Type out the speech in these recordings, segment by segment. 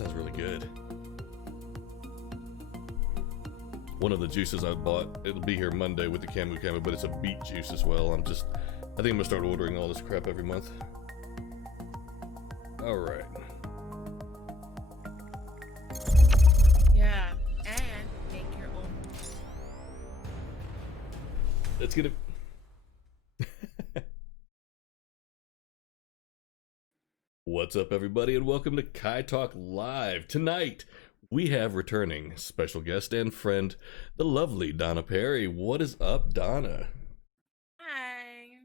sounds really good. One of the juices I bought, it'll be here Monday with the Camu, but it's a beet juice as well. I think I'm gonna start ordering all this crap every month. All right. Yeah, and make your own. It's gonna. What's up, everybody, and welcome to KyTalk Live. Tonight, we have returning special guest and friend, the lovely Donna Perry. What is up, Donna? Hi.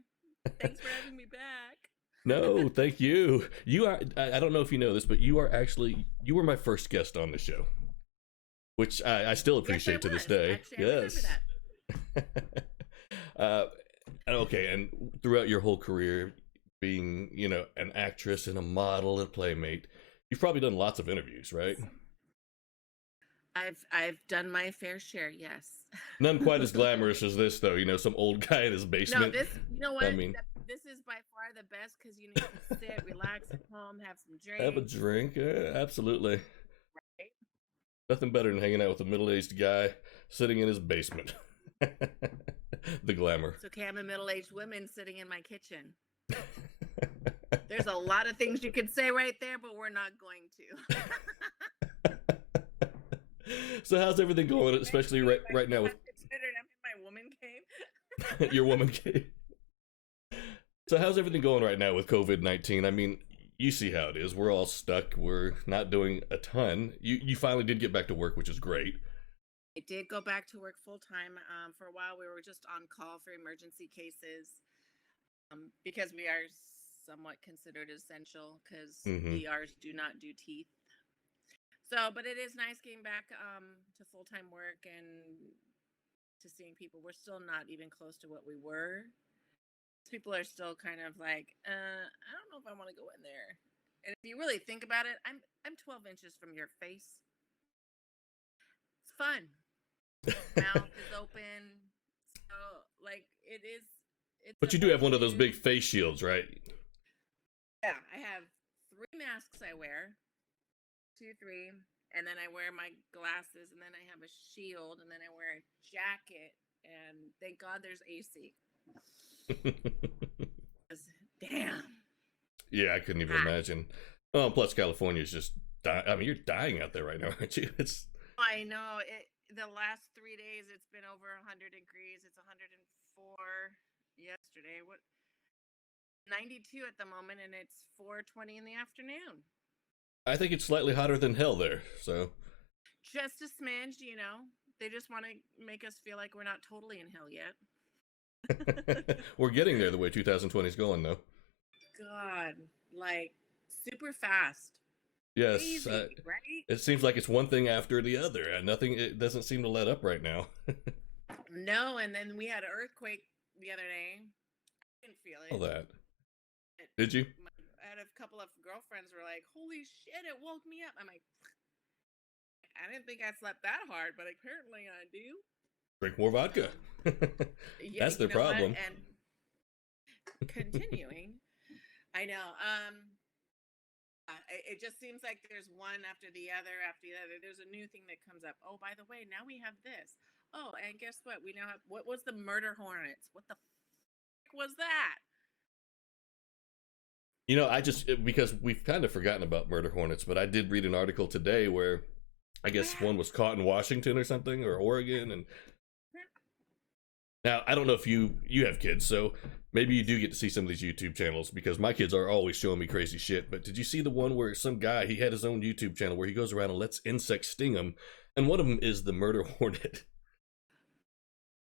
Thanks for having me back. No, thank you. You are, I don't know if you know this, but you were my first guest on the show, which I still appreciate to this day. Actually, I remember that. Okay, and throughout your whole career, being, an actress and a model and Playmate, you've probably done lots of interviews, right? I've done my fair share, yes. None quite as glamorous as this, though. Some old guy in his basement. No, you know what? I mean, this is by far the best because you can sit, relax at home, have some drinks. Have a drink, yeah, absolutely. Right? Nothing better than hanging out with a middle-aged guy sitting in his basement. The glamour. It's okay, I'm a middle-aged woman sitting in my kitchen. There's a lot of things you could say right there, but we're not going to. So how's everything going, especially right now with... Considered I'm in my woman cave. Your woman cave. So how's everything going right now with COVID-19? I mean, you see how it is. We're all stuck. We're not doing a ton. You finally did get back to work, which is great. I did go back to work full time. For a while, we were just on call for emergency cases because we are somewhat considered essential because ERs do not do teeth. So, but it is nice getting back to full-time work and to seeing people. We're still not even close to what we were. People are still kind of like, I don't know if I want to go in there. And if you really think about it, I'm 12 inches from your face. It's fun. Mouth is open. So, like, But you do have one of those big face shields, right? Yeah, I have 3 masks I wear. 2, 3, and then I wear my glasses, and then I have a shield, and then I wear a jacket, and thank God there's AC. Damn. Yeah, I couldn't even imagine. Oh, plus California's just dying. I mean, you're dying out there right now, aren't you? I know. The last 3 days, it's been over 100 degrees. It's 104 yesterday. 92 at the moment, and it's 4:20 in the afternoon. I think it's slightly hotter than hell there, so. Just a smidge, They just want to make us feel like we're not totally in hell yet. We're getting there the way 2020 is going, though. God, like, super fast. Yes. Crazy, right? It seems like it's one thing after the other, and it doesn't seem to let up right now. No, and then we had an earthquake the other day. I didn't feel it. All that. Did you? I had a couple of girlfriends were like, holy shit, it woke me up. I'm like, I didn't think I slept that hard, but apparently I do. Drink more vodka. That's their problem. And continuing, I know. It just seems like there's one after the other. There's a new thing that comes up. Oh, by the way, now we have this. Oh, and guess what? We now have, what was the murder hornets? What the was that? Because we've kind of forgotten about murder hornets, but I did read an article today where I guess one was caught in Washington or something, or Oregon. And now, I don't know if you have kids, so maybe you do get to see some of these YouTube channels, because my kids are always showing me crazy shit. But did you see the one where some guy, he had his own YouTube channel where he goes around and lets insects sting him, and one of them is the murder hornet.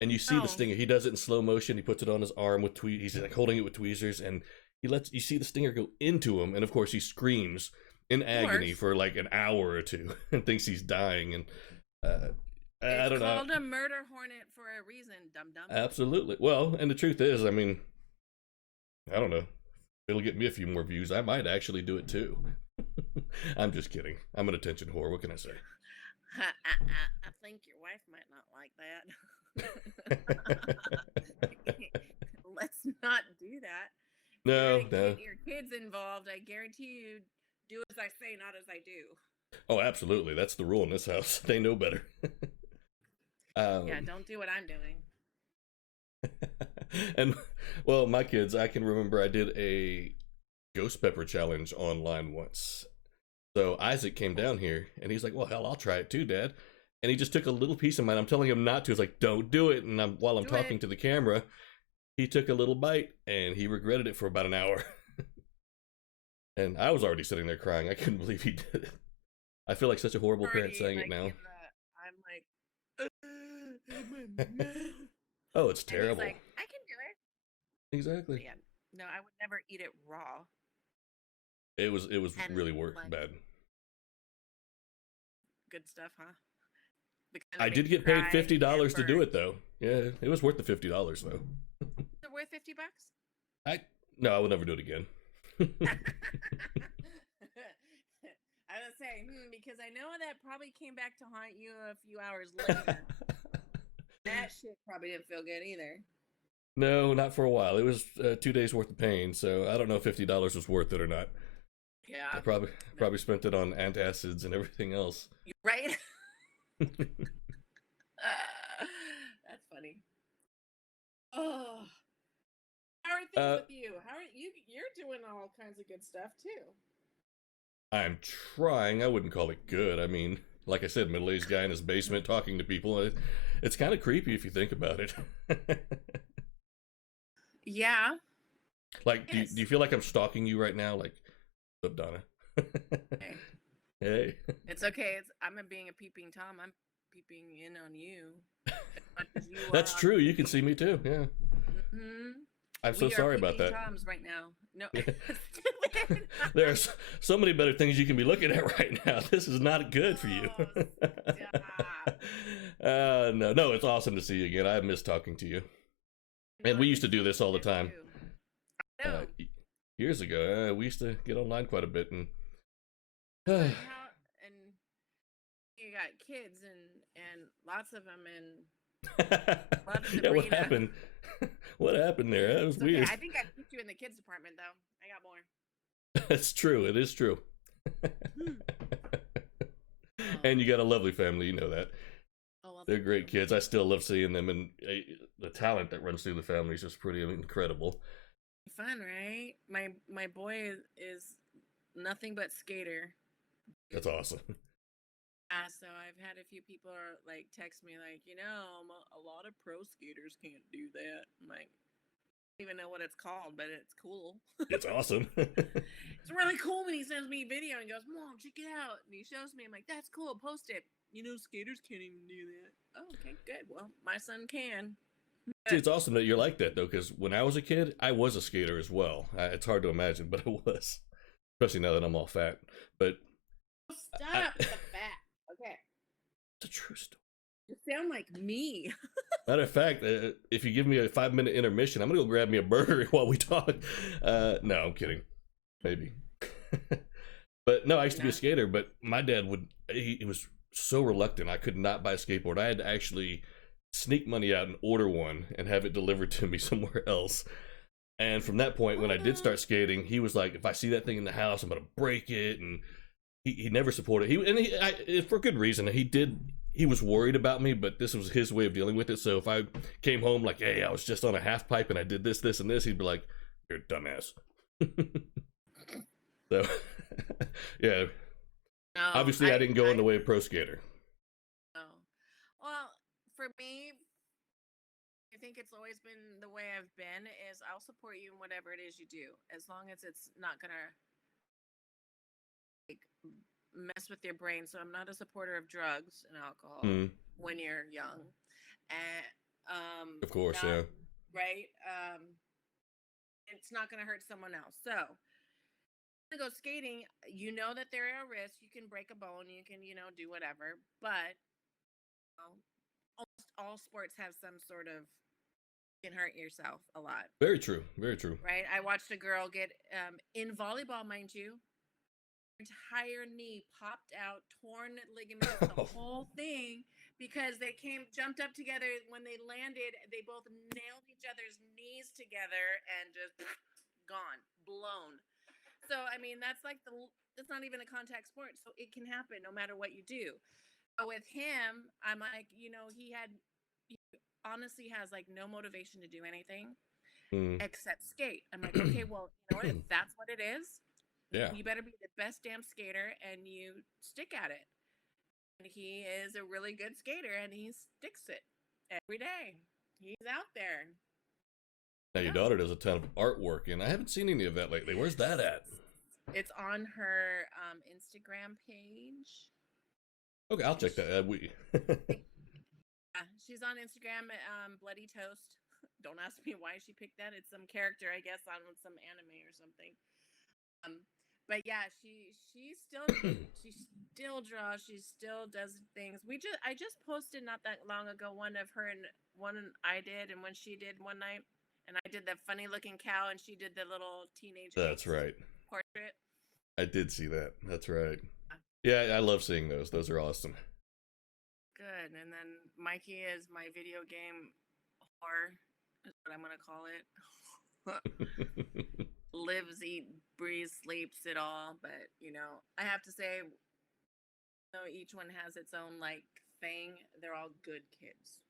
And you see the stinger. He does it in slow motion. He puts it on his arm with he's like holding it with tweezers, and you see the stinger go into him, and of course he screams in agony for like an hour or two and thinks he's dying. And I don't know. It's called a murder hornet for a reason, dum-dum. Absolutely. Well, and the truth is, I mean, I don't know. It'll get me a few more views. I might actually do it too. I'm just kidding. I'm an attention whore. What can I say? I think your wife might not like that. Let's not do that. No. Get your kids involved. I guarantee you, do as I say, not as I do. Oh, absolutely. That's the rule in this house. They know better. Yeah, um, don't do what I'm doing. and well, my kids, I can remember I did a ghost pepper challenge online once. So Isaac came down here and he's like, "Well, hell, I'll try it too, Dad." And he just took a little piece of mine. I'm telling him not to. He's like, "Don't do it." And while I'm Do it. talking to the camera, he took a little bite and he regretted it for about an hour. And I was already sitting there crying. I couldn't believe he did it. I feel like such a horrible parent Already saying it like now. I'm like, Oh, it's and he's terrible. like, I can do it. Exactly. Yeah, no, I would never eat it raw. It was And really like bad. good stuff, huh? The kind I that make did you get paid cry and $50 to do burn. it though. Yeah, it was worth the $50 though. Is it worth $50? I No, I would never do it again. I was saying, because I know that probably came back to haunt you a few hours later. That shit probably didn't feel good either. No, not for a while. It was 2 days worth of pain, so I don't know if $50 was worth it or not. Yeah. I probably spent it on antacids and everything else. Right? That's funny. Oh, how are things uh, with you? How are you? You're doing all kinds of good stuff too. I'm trying. I wouldn't call it good. I mean, like I said, middle-aged guy in his basement talking to people. It's kind of creepy if you think about it. Yeah. Like, Yes. do you feel like I'm stalking you right now? Like, what's up, Donna? Okay. Hey. It's okay. I'm being a peeping Tom. I'm peeping in on you as much as you That's are true. on You can me. see me too. Yeah. Mm-hmm. I'm so We are sorry about peeping that. Toms right now. No. There's so many better things you can be looking at right now. This is not good for you. Oh, stop. No, it's awesome to see you again. I miss talking to you. No, And I we used miss to do you this all the there time. too. No. Years ago, we used to get online quite a bit, and And how? And you got kids and lots of them love yeah, what Sabrina. happened? What happened there? That was It's okay. weird. I think I put you in the kids department though. I got more. That's true. It is true. And you got a lovely family. You know that. Oh well, They're thank great you. kids. I still love seeing them, and the talent that runs through the family is just pretty incredible. Fun, right? My boy is nothing but skater. That's awesome. So I've had a few people like text me like, a lot of pro skaters can't do that. I'm like, I don't even know what it's called, but it's cool. It's awesome. It's really cool when he sends me a video and goes, Mom, check it out. And he shows me, I'm like, that's cool, post it. Skaters can't even do that. Oh, okay, good. Well, my son can. See, it's awesome that you're like that though, because when I was a kid, I was a skater as well. It's hard to imagine, but I was, especially now that I'm all fat. But Stop the fat. Okay. It's a true story. You sound like me. Matter of fact, if you give me a 5-minute intermission, I'm gonna go grab me a burger while we talk. No, I'm kidding. Maybe. But no, I used to be a skater, but my dad he was so reluctant. I could not buy a skateboard. I had to actually sneak money out and order one and have it delivered to me somewhere else. And from that point, when I did start skating, he was like, if I see that thing in the house, I'm gonna break it. And he never supported. For good reason. He was worried about me, but this was his way of dealing with it. So if I came home like, hey, I was just on a half pipe and I did this, and this, he'd be like, you're a dumbass. So, yeah. No, Obviously, I didn't go in the way of pro skater. No. Well, for me, I think it's always been the way I've been is I'll support you in whatever it is you do, as long as it's not gonna like mess with your brain. So I'm not a supporter of drugs and alcohol when you're young, and of course, yeah, right. It's not gonna hurt someone else. So to go skating, you know that there are risks. You can break a bone. You can do whatever, but almost all sports have some sort of can hurt yourself a lot. Very true. Very true. Right. I watched a girl get in volleyball, mind you, entire knee popped out, torn ligaments, the whole thing, because they jumped up together. When they landed, they both nailed each other's knees together and just gone, blown. So I mean, that's like it's not even a contact sport, so it can happen no matter what you do. But with him, I'm like, he honestly has like no motivation to do anything Mm. except skate. I'm like, okay, well, you know what? If that's what it is, Yeah. you better be the best damn skater and you stick at it. And he is a really good skater and he sticks it every day. He's out there. Now your Yeah. daughter does a ton of artwork, and I haven't seen any of that lately. Where's that at? It's on her Instagram page. Okay, I'll check that. Yeah, she's on Instagram, Bloody Toast. Don't ask me why she picked that. It's some character, I guess, on some anime or something. But yeah, she still draws. She still does things. I just posted not that long ago one of her and one I did and one she did one night, and I did the funny looking cow and she did the little teenage That's right. portrait. I did see that. That's right. Yeah, I love seeing those. Those are awesome. Good. And then Mikey is my video game whore, is what I'm gonna call it. Lives, eat, breathes, sleeps it all. But I have to say, each one has its own like thing. They're all good kids.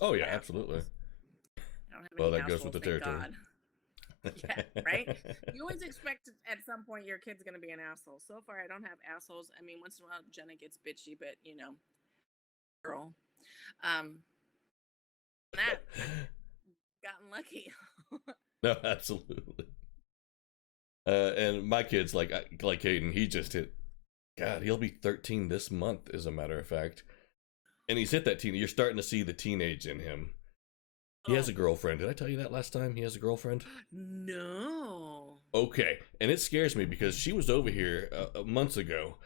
Oh yeah, absolutely. I don't have well, that goes with the territory. God. Yeah, right? You always expect at some point your kid's going to be an asshole. So far, I don't have assholes. I mean, once in a while, Jenna gets bitchy, but, girl. That, I've gotten lucky. No, absolutely. And my kid's like Hayden, he just hit, God, he'll be 13 this month, as a matter of fact. And he's hit that teen. You're starting to see the teenage in him. He has a girlfriend. Did I tell you that last time? He has a girlfriend? No. Okay. And it scares me because she was over here months ago,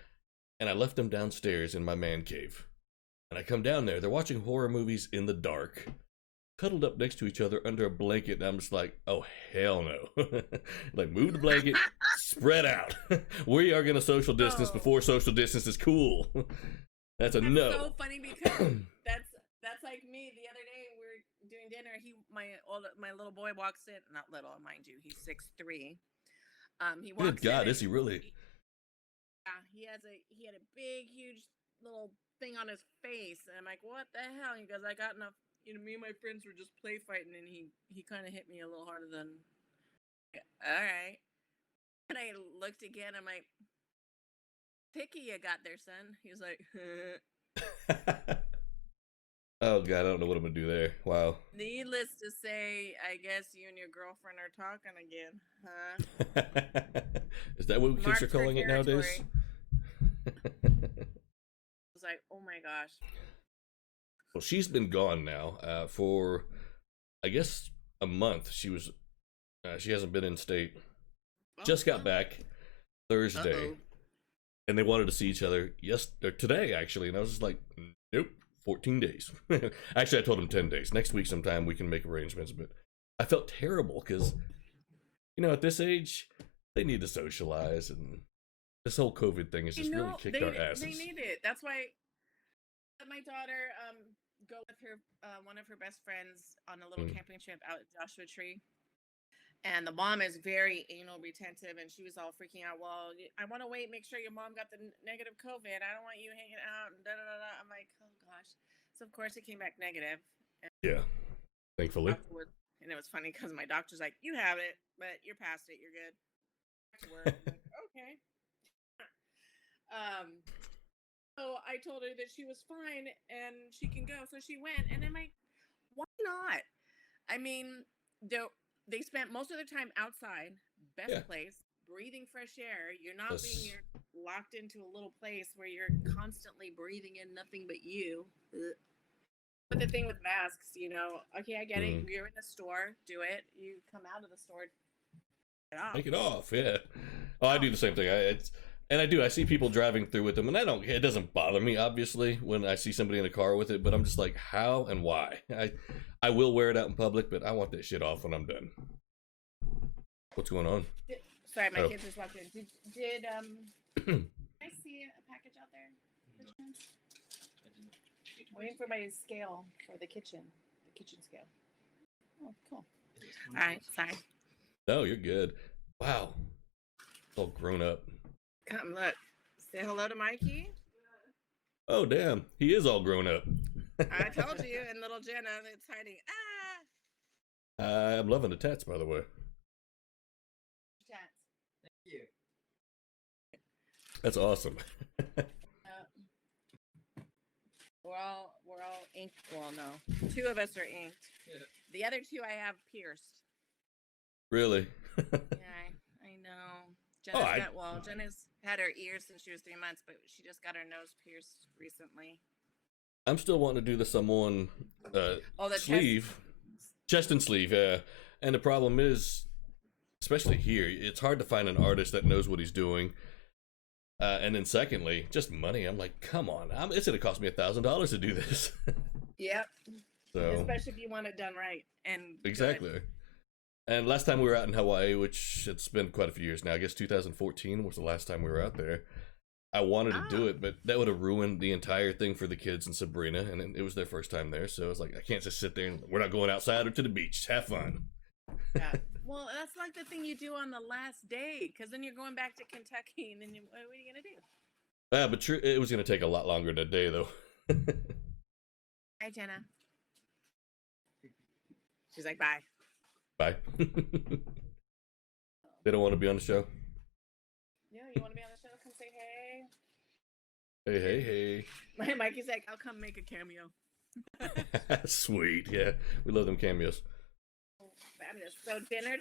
and I left them downstairs in my man cave. And I come down there. They're watching horror movies in the dark, cuddled up next to each other under a blanket, and I'm just like, oh, hell no. Like, move the blanket, spread out. We are going to social distance before social distance is cool. That's no. So funny because that's like me. The other day we were doing dinner. My little boy walks in. Not little, mind you. He's 6'3". He walks in. Good God, is he really? Yeah, he had a big, huge little thing on his face, and I'm like, what the hell? He goes, I got enough. Me and my friends were just play fighting, and he kind of hit me a little harder than. All right. And I looked again. I'm like, picky you got there, son. He's like, oh God, I don't know what I'm gonna do there. Wow. Needless to say, I guess you and your girlfriend are talking again, huh? Is that what kids are calling it nowadays? I was like, oh my gosh. Well, she's been gone now for, I guess, a month. She hasn't been in state. Just got back Thursday. And they wanted to see each other today, actually. And I was just like, nope, 14 days. Actually, I told him 10 days. Next week sometime we can make arrangements. But I felt terrible because, at this age, they need to socialize. And this whole COVID thing has just really kicked our asses. They need it. That's why my daughter go with her one of her best friends on a little camping trip out at Joshua Tree. And the mom is very anal retentive, and she was all freaking out. Well, I want to wait, make sure your mom got the negative COVID. I don't want you hanging out. And da da da. I'm like, oh gosh. So of course it came back negative. Yeah, thankfully. And it was funny because my doctor's like, you have it, but you're past it. You're good. Back to work. I'm like, okay. So I told her that she was fine and she can go. So she went, and I'm like, why not? I mean, they spent most of their time outside, best place, breathing fresh air. You're not being locked into a little place where you're constantly breathing in nothing but you. But the thing with masks, okay, I get it. You're in the store, do it. You come out of the store, take it off. Yeah. Oh, I do the same thing. I see people driving through with them, and it doesn't bother me, obviously, when I see somebody in a car with it, but I'm just like, how and why? I will wear it out in public, but I want that shit off when I'm done. What's going on? Sorry, my kids just walked in. Did I see a package out there? Waiting for my scale for the kitchen scale. Oh, cool. All right, sorry. No, you're good. Wow. All grown up. Come look. Say hello to Mikey. Oh, damn. He is all grown up. I told you, and little Jenna that's hiding. I'm loving the tats, by the way. Tats. Thank you. That's awesome. We're all inked. Well, no, 2 of us are inked. Yeah. The other 2 I have pierced. Really? Yeah, I know. Jenna's had her ears since she was 3 months, but she just got her nose pierced recently. I'm still wanting to do this on one The sleeve. Chest and sleeve, yeah. And the problem is, especially here, it's hard to find an artist that knows what he's doing. And then secondly, just money. I'm like, come on. It's going to cost me $1,000 to do this. Yep. So, especially if you want it done right. And exactly. Good. And last time we were out in Hawaii, which it's been quite a few years now, I guess 2014 was the last time we were out there. I wanted to do it, but that would have ruined the entire thing for the kids and Sabrina, and it was their first time there, so I was like, I can't just sit there and we're not going outside or to the beach. Have fun. Yeah. Well, that's like the thing you do on the last day, because then you're going back to Kentucky, and then what are you gonna do? Yeah, but it was going to take a lot longer than a day, though. Hi, Jenna. She's like, bye. Bye. They don't want to be on the show? Yeah, you want to be on the show? Come say hey. Hey. Mikey's like, I'll come make a cameo. Sweet, yeah. We love them cameos. Fabulous. So dinner.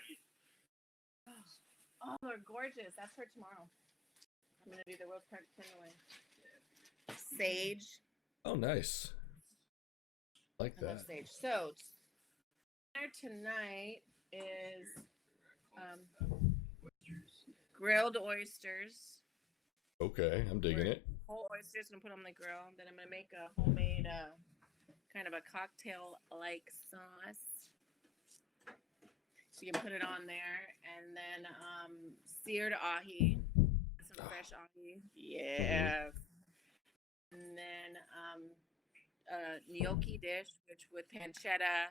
Oh, they're gorgeous. That's for tomorrow. I'm going to do the roast pork tenderloin. Sage. Oh, nice. Like I that. love sage. So dinner tonight is grilled oysters. Okay, I'm digging it. Whole oysters, and put on the grill. Then I'm gonna make a homemade kind of a cocktail-like sauce. So you can put it on there, and then seared ahi, some fresh ahi. Yeah. And then a gnocchi dish, which with pancetta,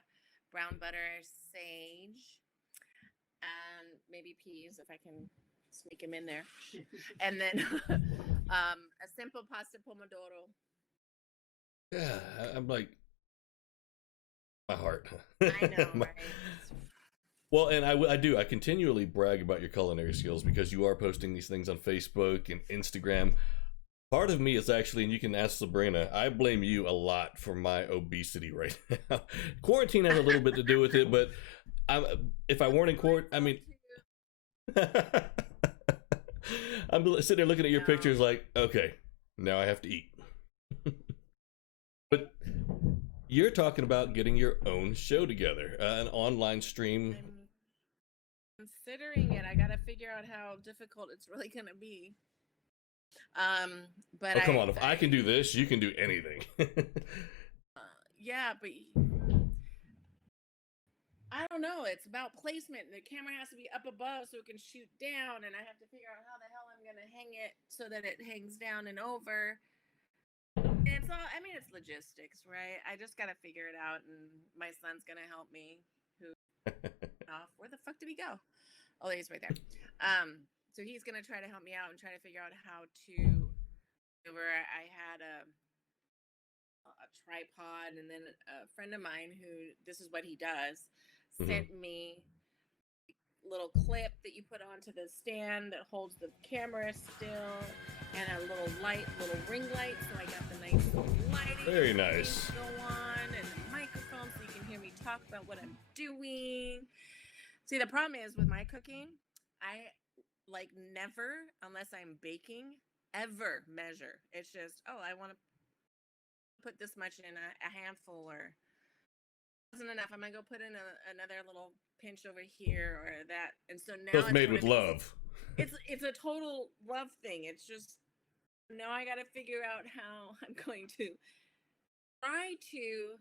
brown butter, sage, and maybe peas if I can sneak them in there. And then a simple pasta pomodoro. Yeah, I'm like, my heart. I know, right? Well, and I do. I continually brag about your culinary skills because you are posting these things on Facebook and Instagram. Part of me is actually, and you can ask Sabrina, I blame you a lot for my obesity right now. Quarantine has a little bit to do with it, but if I weren't in court, I mean, I'm sitting there looking at your pictures like, okay, now I have to eat. But you're talking about getting your own show together, an online stream. I'm considering it. I got to figure out how difficult it's really going to be. But come on, if I can do this, you can do anything. Yeah, but I don't know. It's about placement. The camera has to be up above so it can shoot down, and I have to figure out how the hell I'm going to hang it so that it hangs down and over. And it's all, I mean, it's logistics, right? I just got to figure it out, and my son's going to help me. Where the fuck did he go? Oh, he's right there. So he's going to try to help me out and try to figure out how to, I had a tripod, and then a friend of mine who, this is what he does, sent me a little clip that you put onto the stand that holds the camera still, and a little ring light, so I got the nice lighting. Very nice. Go on, and a microphone so you can hear me talk about what I'm doing. See, the problem is with my cooking, I never, unless I'm baking, ever measure. It's just, I want to put this much in a handful, or wasn't enough. I'm gonna go put in another little pinch over here or that. And so now it's made with love. It's a total love thing. It's just now I got to figure out how I'm going to try to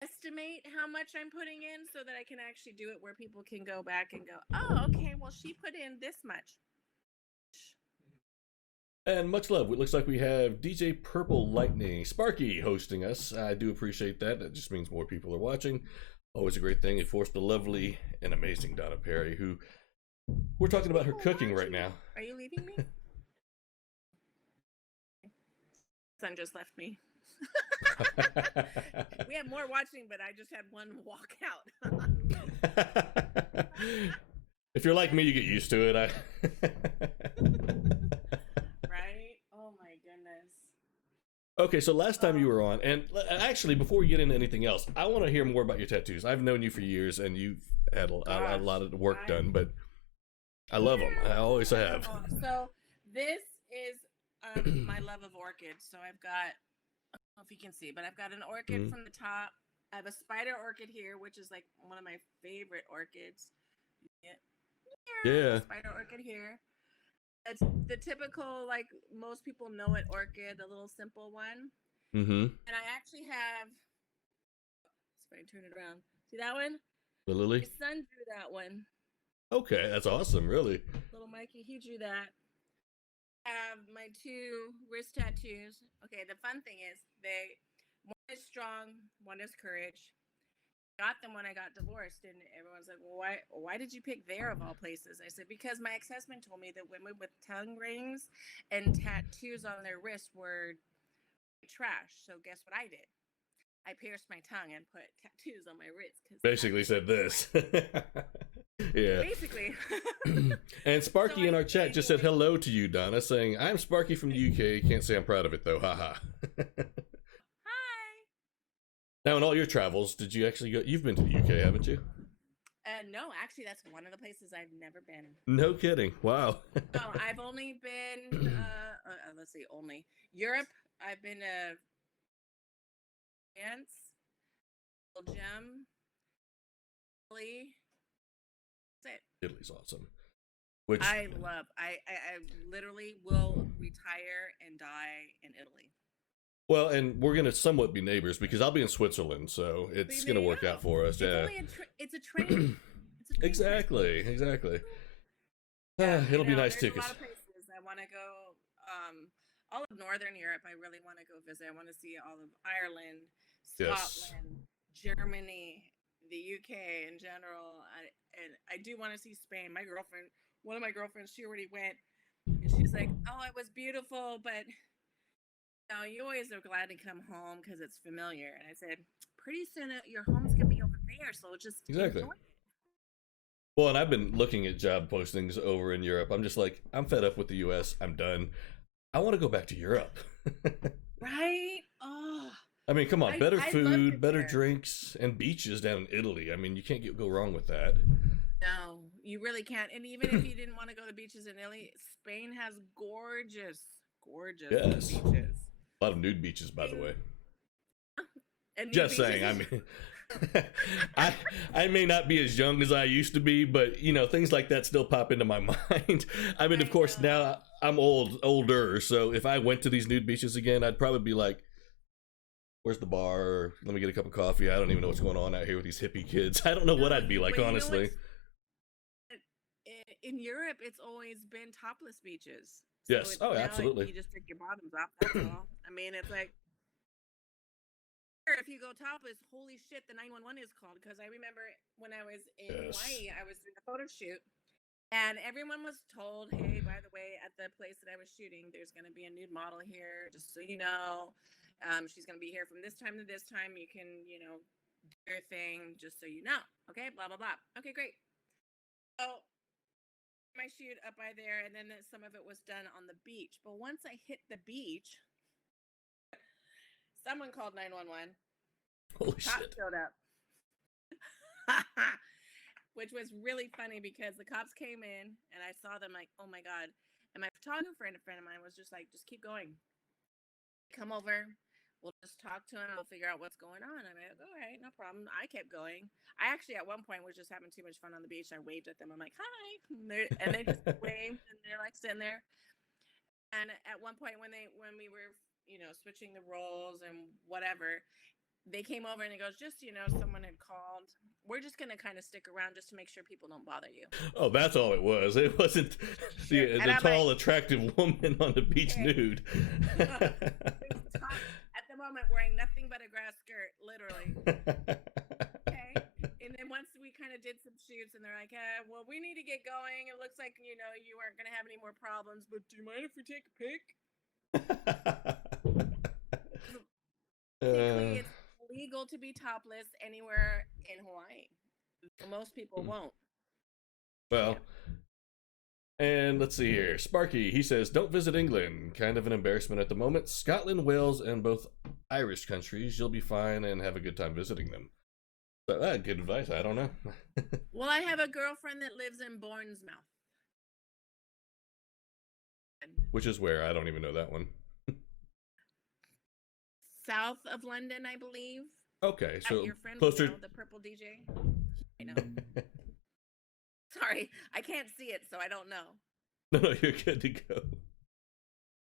estimate how much I'm putting in so that I can actually do it where people can go back and go, oh, okay, well, she put in this much. And much love. It looks like we have DJ Purple Lightning Sparky hosting us. I do appreciate that. That just means more people are watching. Always a great thing. Of course, the lovely and amazing Donna Perry, who We're talking about her People cooking right watching. now. Are you leaving me? Son just left me. We have more watching, but I just had one walk out. If you're like me, you get used to it. Right? Oh my goodness. Okay, so last time you were on, and actually, before we get into anything else, I want to hear more about your tattoos. I've known you for years, and you've had a lot of work done, but I love them. I always have. So this is my love of orchids. So I've got, I don't know if you can see, but I've got an orchid from the top. I have a spider orchid here, which is like one of my favorite orchids. Yeah. Spider orchid here. It's the typical, like most people know it, orchid, the little simple one. And I actually have, if I turn it around, see that one? The lily? My son drew that one. Okay, that's awesome, really. Little Mikey, he drew that. I have my 2 wrist tattoos. Okay, the fun thing is one is strong, one is courage. Got them when I got divorced, and everyone's like, well, why did you pick there of all places? I said, because my ex-husband told me that women with tongue rings and tattoos on their wrists were trash. So guess what I did? I pierced my tongue and put tattoos on my wrist. Basically said this. Yeah. Basically. And Sparky in our chat just said hello to you, Donna, saying, I'm Sparky from the UK. Can't say I'm proud of it, though. Haha. Now, in all your travels, did you actually go? You've been to the UK, haven't you? No, actually, that's one of the places I've never been. No kidding. Wow. No, I've only been, let's see, only Europe. I've been to France, Belgium, Italy. That's it. Italy's awesome. Which I love. I literally will retire and die in Italy. Well, and we're gonna somewhat be neighbors because I'll be in Switzerland, so it's gonna work out for us. It's a train. Exactly. It'll be nice too. There's a lot of places I want to go. All of Northern Europe, I really want to go visit. I want to see all of Ireland, Scotland, Germany, the UK in general. I do want to see Spain. One of my girlfriends, she already went, and she's like, "Oh, it was beautiful, but." No, you always are glad to come home because it's familiar. And I said, pretty soon your home's going to be over there, so just exactly. enjoy it. Well, and I've been looking at job postings over in Europe. I'm just like, I'm fed up with the U.S. I'm done. I want to go back to Europe. Right? Oh. I mean, come on. Better food, better drinks, and beaches down in Italy. I mean, you can't go wrong with that. No, you really can't. And even if you didn't want to go to beaches in Italy, Spain has gorgeous beaches. A lot of nude beaches, by the way. Just saying. I mean, I may not be as young as I used to be, but things like that still pop into my mind. I mean, of course, now I'm older, so if I went to these nude beaches again, I'd probably be like, "Where's the bar? Let me get a cup of coffee." I don't even know what's going on out here with these hippie kids. I don't know what I'd be like, honestly. In Europe, it's always been topless beaches. Yes. Oh, absolutely. You just take your bottoms off. That's all. I mean, it's like, if you go topless, holy shit, the 911 is called. Because I remember when I was in Hawaii, I was doing a photo shoot, and everyone was told, "Hey, by the way, at the place that I was shooting, there's going to be a nude model here, just so you know. She's going to be here from this time to this time. You can, do your thing, just so you know. Okay, blah blah blah. Okay, great. So my shoot up by there, and then some of it was done on the beach. But once I hit the beach, someone called 911. Holy shit! Showed up, which was really funny because the cops came in and I saw them like, oh my god! And my photographer and a friend of mine was just like, just keep going. Come over. We'll just talk to him. We'll figure out what's going on. I'm like, all right, no problem. I kept going. I actually, at one point, was just having too much fun on the beach. I waved at them. I'm like, hi. And they just waved, and they're like sitting there. And at one point, when we were, switching the roles and whatever, they came over and it goes, just, someone had called. We're just going to kind of stick around just to make sure people don't bother you. Oh, that's all it was. It wasn't the tall, attractive woman on the beach nude. Moment wearing nothing but a grass skirt, literally. Okay. And then once we kind of did some shoots, and they're like, well, we need to get going. It looks like, you aren't going to have any more problems, but do you mind if we take a pic? Basically, it's legal to be topless anywhere in Hawaii. Most people won't. Well, and let's see here. Sparky, he says, don't visit England. Kind of an embarrassment at the moment. Scotland, Wales, and both Irish countries. You'll be fine and have a good time visiting them. So, good advice. I don't know. Well, I have a girlfriend that lives in Bournemouth. Which is where? I don't even know that one. South of London, I believe. Okay, so your friend closer. The purple DJ. I know. Sorry, I can't see it, so I don't know. No, you're good to go.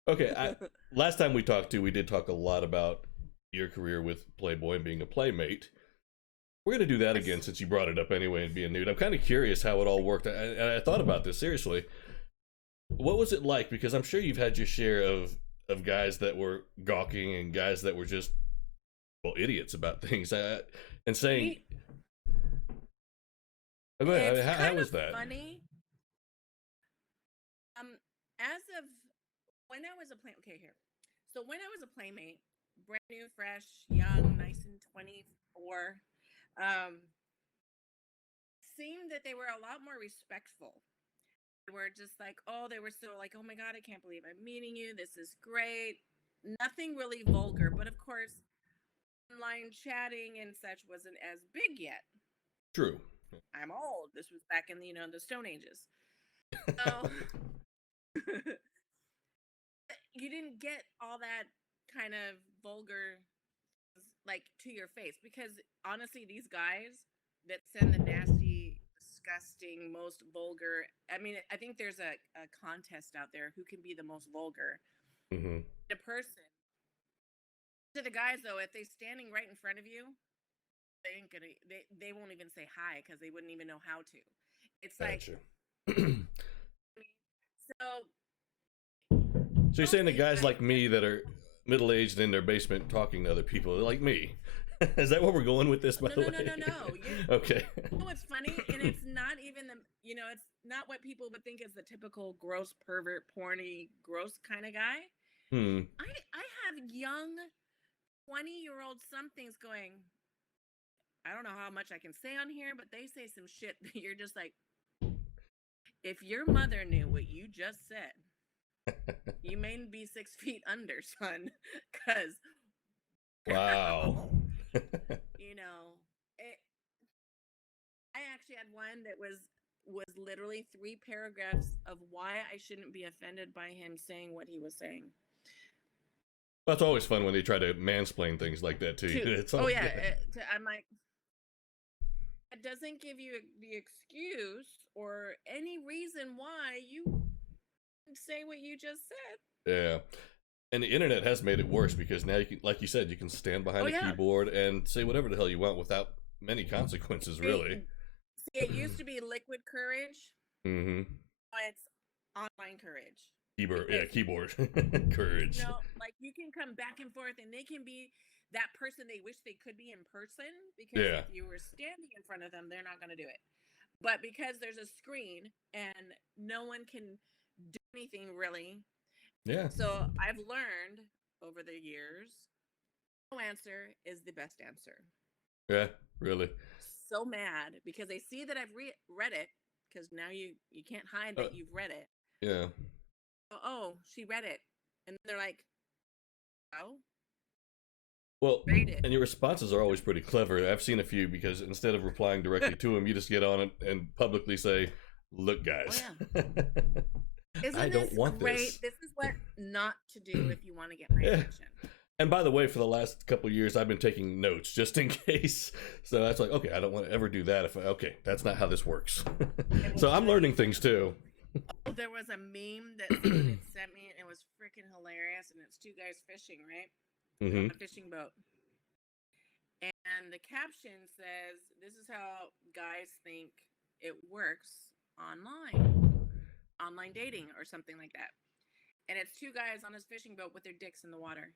Okay, last time we did talk a lot about your career with Playboy and being a playmate. We're going to do that again since you brought it up anyway and being nude. I'm kind of curious how it all worked. I thought about this, seriously. What was it like? Because I'm sure you've had your share of guys that were gawking and guys that were just, well, idiots about things. And saying... How was that? Funny. As of when I was a playmate, okay, here. So when I was a playmate, brand new, fresh, young, nice and 24, seemed that they were a lot more respectful. They were just like, they were so like, oh my God, I can't believe I'm meeting you. This is great. Nothing really vulgar, but of course, online chatting and such wasn't as big yet. True. I'm old. This was back in the Stone Ages. So you didn't get all that kind of vulgar like to your face, because honestly, these guys that send the nasty, disgusting, most vulgar. I mean, I think there's a contest out there who can be the most vulgar. Mm-hmm. The person to the guys though, if they're standing right in front of you, they ain't gonna. They won't even say hi because they wouldn't even know how to. It's like. So you're saying the guys like me that are middle-aged in their basement talking to other people, like me. Is that where we're going with this, by the way? No. Okay. You know what's funny? And it's not even it's not what people would think is the typical gross pervert, porny, gross kind of guy. I have young 20-year-old somethings going, I don't know how much I can say on here, but they say some shit that you're just like, if your mother knew what you just said, you may be 6 feet under, son, because wow. I actually had one that was literally 3 paragraphs of why I shouldn't be offended by him saying what he was saying. That's always fun when they try to mansplain things like that to you. It's I'm like, it doesn't give you the excuse or any reason why you say what you just said. Yeah. And the internet has made it worse because now you can, like you said, you can stand behind a keyboard and say whatever the hell you want without many consequences, really. See, it used to be liquid courage. Mm-hmm. Now it's online courage. Keyboard courage. Like you can come back and forth and they can be that person they wish they could be in person, because if you were standing in front of them, they're not going to do it. But because there's a screen and no one can do anything really. Yeah. So I've learned over the years, no answer is the best answer. Yeah, really. So mad because they see that I've read it, because now you can't hide that you've read it. Yeah. Oh, she read it. And they're like, oh. Well, and your responses are always pretty clever. I've seen a few, because instead of replying directly to them, you just get on it and publicly say, look, guys. Oh, yeah. I don't want this. This is what not to do if you want to get my attention. And by the way, for the last couple of years, I've been taking notes just in case. So that's like, okay, I don't want to ever do that. That's not how this works. So I'm learning things too. There was a meme that someone had sent me, and it was freaking hilarious. And it's 2 guys fishing, right? On a fishing boat. And the caption says, this is how guys think it works online dating or something like that. And it's 2 guys on this fishing boat with their dicks in the water.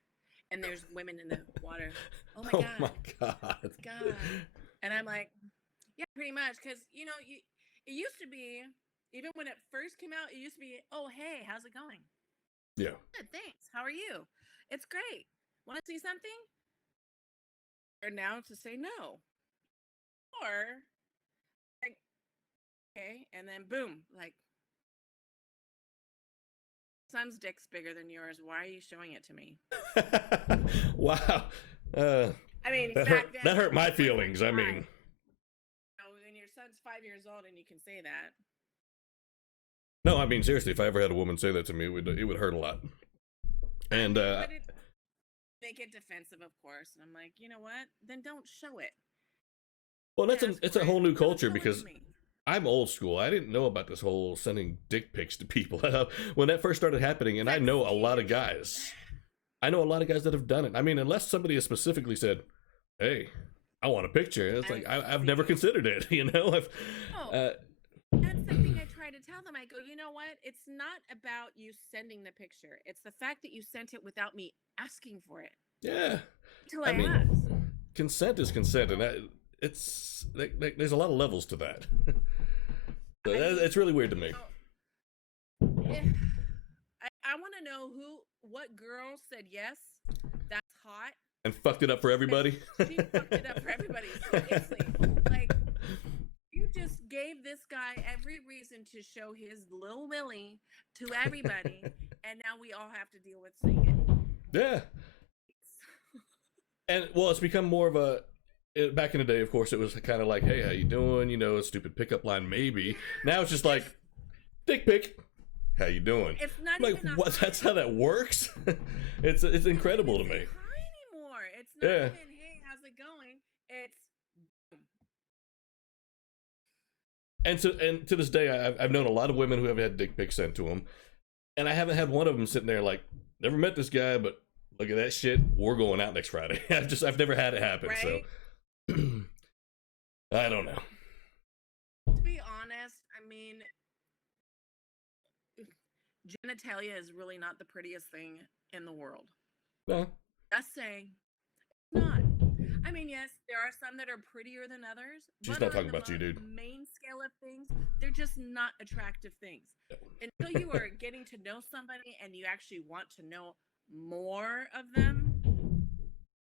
And there's women in the water. Oh my God. God. And I'm like, Yeah, pretty much. Because it used to be, even when it first came out, it used to be, oh hey, how's it going? Yeah. Good, thanks. How are you? It's great. Want to see something? Or now to say no, or like, okay, and then boom, like, son's dick's bigger than yours. Why are you showing it to me? Wow. I mean, that back hurt. then, That hurt my feelings. I mean, when your son's 5 years old and you can say that. no, I mean seriously. If I ever had a woman say that to me, it would hurt a lot. And But it make it defensive, of course. And I'm like, you know what? Then don't show it. well, it's a whole new culture because I'm old school. I didn't know about this whole sending dick pics to people when that first started happening, and I know a lot of guys. I know a lot of guys that have done it. I mean, unless somebody has specifically said, "Hey, I want a picture," it's like I've never considered it. That's something I try to tell them. I go, you know what? It's not about you sending the picture. It's the fact that you sent it without me asking for it. Yeah, Until I mean, consent is consent, and it's there's a lot of levels to that. It's really weird to me. I want to know what girl said yes, that's hot, and fucked it up for everybody. She fucked it up for everybody. Seriously, like, you just gave this guy every reason to show his little willy to everybody, and now we all have to deal with seeing it. Yeah. And well, it's become more of a. Back in the day, of course, it was kind of like, "Hey, how you doing?" A stupid pickup line, maybe. Now it's just like, "Dick pic, how you doing?" It's not like even what? That's how that works. It's incredible to me. Anymore, it's not even, "Hey, how's it going?" It's. And to this day, I've known a lot of women who have had dick pics sent to them, and I haven't had one of them sitting there like, "Never met this guy, but look at that shit. We're going out next Friday." I've never had it happen. Right? So. I don't know. To be honest, I mean, genitalia is really not the prettiest thing in the world. No. Just saying. It's not. I mean, yes, there are some that are prettier than others. She's not talking about you, dude. Main scale of things, they're just not attractive things. Until you are getting to know somebody and you actually want to know more of them,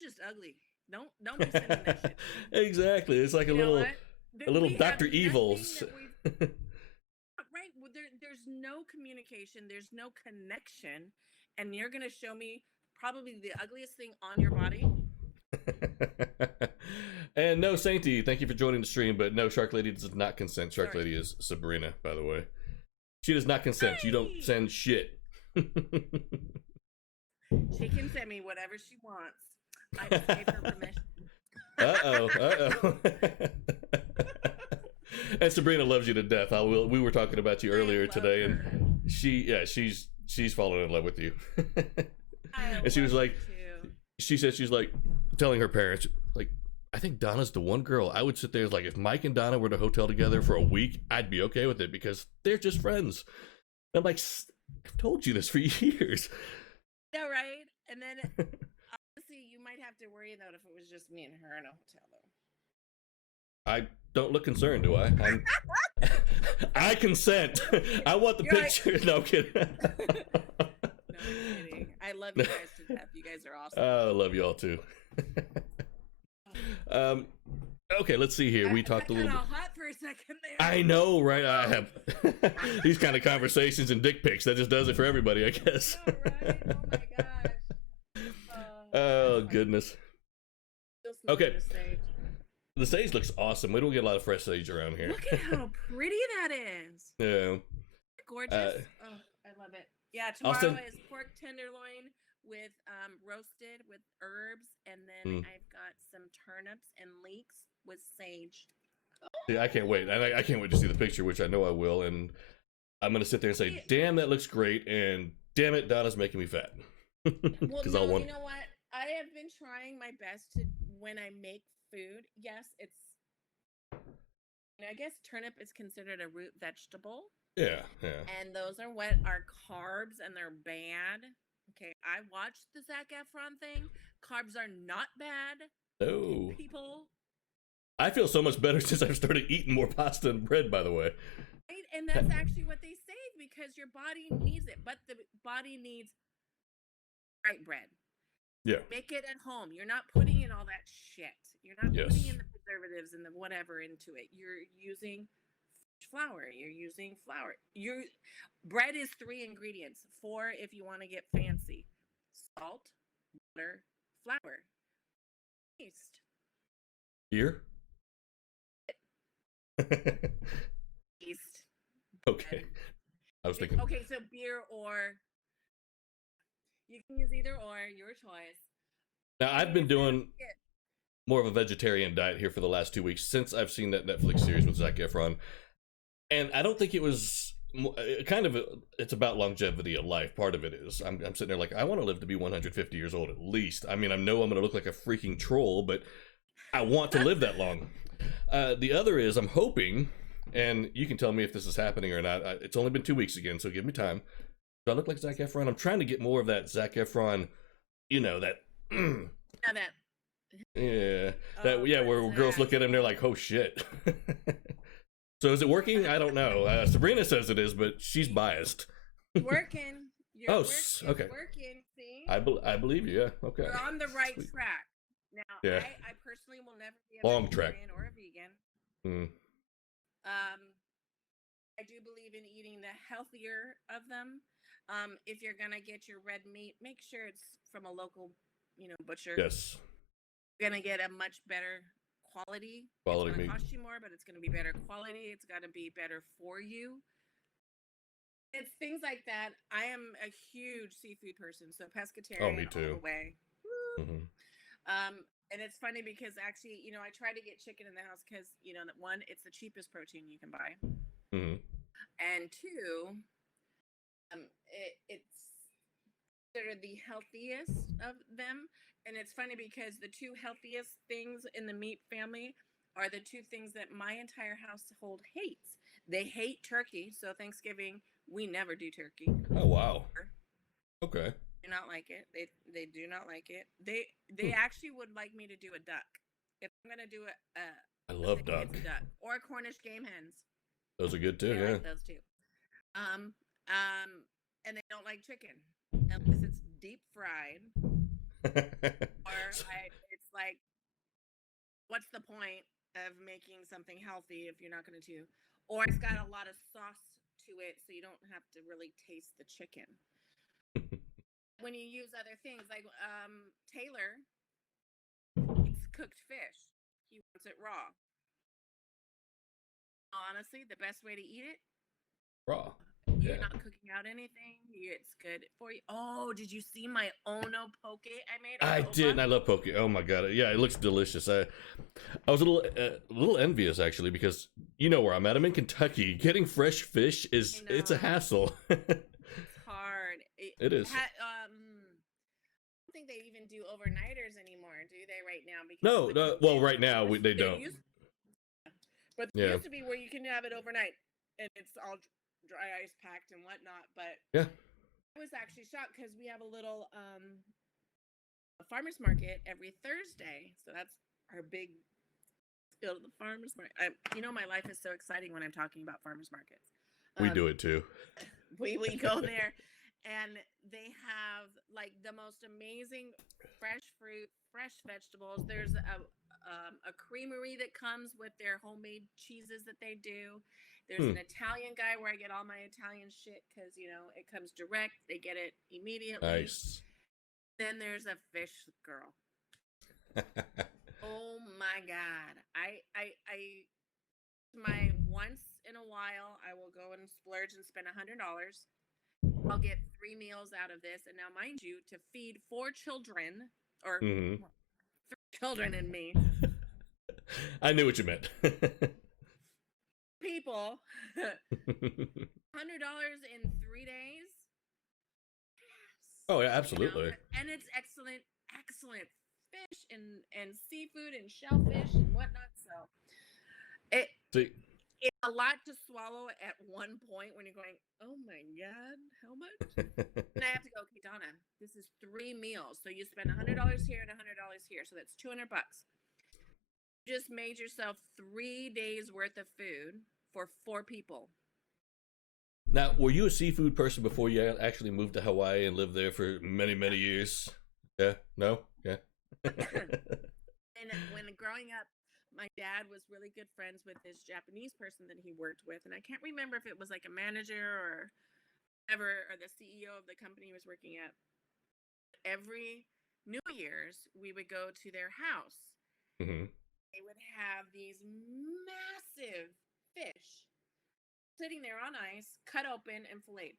just ugly. Don't be sending that shit. Exactly. It's like a little Dr. Evil. Right. Well, there's no communication. There's no connection. And you're going to show me probably the ugliest thing on your body. And no, Sainty, thank you for joining the stream. But no, Shark Lady does not consent. Shark Lady is Sabrina, by the way. She does not consent. Hey! You don't send shit. She can send me whatever she wants. I just gave her permission. Uh-oh. And Sabrina loves you to death. We were talking about you earlier today, and she's fallen in love with you. And she was like, she's like telling her parents, like, "I think Donna's the one girl I would sit there, like, if Mike and Donna were to hotel together for a week, I'd be okay with it because they're just friends." And I'm like, "I've told you this for years." Yeah, right. And then honestly, you might have to worry about if it was just me and her in a hotel, though. I don't look concerned, do I? I consent. I want the picture. Like... No, I'm kidding. No, I'm kidding. I love you guys to death. You guys are awesome. I love you all too. Okay, let's see here. We talked a little bit. Hot for a second there. I know, right? I have these kind of conversations and dick pics. That just does it for everybody, I guess. I know, right? Oh my gosh. Oh goodness. Okay. The sage looks awesome. We don't get a lot of fresh sage around here. Look at how pretty that is. Yeah. Gorgeous. I love it. Yeah, tomorrow is pork tenderloin with roasted with herbs, and then I've got some turnips and leeks with sage. See, I can't wait. I can't wait to see the picture, which I know I will, and I'm gonna sit there and say, "Damn, that looks great," and "Damn it, Donna's making me fat." Well, no, you know what? I have been trying my best to, when I make food, yes, it's, I guess turnip is considered a root vegetable. Yeah. And those are carbs, and they're bad. Okay, I watched the Zac Efron thing. Carbs are not bad. No. People. I feel so much better since I've started eating more pasta and bread, by the way. Right? And that's actually what they say because your body needs it, but the body needs bright bread. Yeah. Make it at home. You're not putting in all that shit. You're not putting in Yes. the preservatives and the whatever into it. You're using flour. You're using flour. Bread is 3 ingredients. 4 if you want to get fancy. Salt, butter, flour, yeast. Here? Yeast. Okay. I was thinking. Okay, so beer or you can use either or, your choice. Now, I've been doing more of a vegetarian diet here for the last 2 weeks since I've seen that Netflix series with Zac Efron. And I don't think it was it's about longevity of life. Part of it is I'm sitting there like, I want to live to be 150 years old at least. I mean, I know I'm going to look like a freaking troll, but I want to live that long. The other is I'm hoping, and you can tell me if this is happening or not. It's only been 2 weeks again, so give me time. Do I look like Zac Efron? I'm trying to get more of that Zac Efron, that. Where girls look at him, they're like, "Oh shit." So is it working? I don't know. Sabrina says it is, but she's biased. Working. Okay. Working. See. I believe you. Yeah. Okay. You're on the right track. Now, yeah. I personally will never be a vegetarian or a vegan. I do believe in eating the healthier of them. If you're gonna get your red meat, make sure it's from a local, butcher. Yes. You're gonna get a much better quality. Quality it's gonna meat. Cost you more, but it's gonna be better quality. It's gotta be better for you. It's things like that. I am a huge seafood person, so pescatarian. Oh, me too. All the way. Mm-hmm. And it's funny because actually, I try to get chicken in the house because, that one, it's the cheapest protein you can buy. Mm-hmm. And 2, it's considered the healthiest of them. And it's funny because the 2 healthiest things in the meat family are the 2 things that my entire household hates. They hate turkey. So Thanksgiving, we never do turkey. Oh, wow. Okay. Do not like it. They do not like it. They actually would like me to do a duck. If I'm gonna do I love duck. It's a duck or Cornish game hens. Those are good too. Yeah. Like those 2. And they don't like chicken unless it's deep fried. It's like, what's the point of making something healthy if you're not going to? Or it's got a lot of sauce to it, so you don't have to really taste the chicken. When you use other things, like Taylor eats cooked fish. He wants it raw. Honestly, the best way to eat it? Raw. You're not cooking out anything. It's good for you. Oh, did you see my Ono poke I made? I did, and I love poke. Oh my god, yeah, it looks delicious. I was a little envious actually because you know where I'm at. I'm in Kentucky. Getting fresh fish it's a hassle. It's hard. It is. I don't think they even do overnighters anymore, do they? Right now? Because no. Well, right now they don't. But it used to be where you can have it overnight, and it's all dry ice packed and whatnot. But yeah, I was actually shocked because we have a little a farmer's market every Thursday, so that's our big go to the farmer's market. My life is so exciting when I'm talking about farmer's markets. We do it too. We go there, and they have like the most amazing fresh fruit, fresh vegetables. There's a creamery that comes with their homemade cheeses that they do. There's an Italian guy where I get all my Italian shit because, it comes direct. They get it immediately. Nice. Then there's a fish girl. Oh my God. My once in a while, I will go and splurge and spend $100. I'll get 3 meals out of this. And now, mind you, to feed 4 children or 3 children and me. I knew what you meant. People, $100 in 3 days. Yes. Oh yeah, absolutely. And it's excellent fish and seafood and shellfish and whatnot. So it's a lot to swallow at one point when you're going, oh my God, how much? And I have to go, okay, Donna, this is 3 meals. So you spend $100 here and $100 here. So that's $200. You just made yourself 3 days worth of food for 4 people. Now, were you a seafood person before you actually moved to Hawaii and lived there for many, many years? Yeah? No? Yeah. And when growing up, my dad was really good friends with this Japanese person that he worked with. And I can't remember if it was like a manager or whatever, or the CEO of the company he was working at. Every New Year's, we would go to their house. Mm-hmm. They would have these massive fish sitting there on ice, cut open and filleted.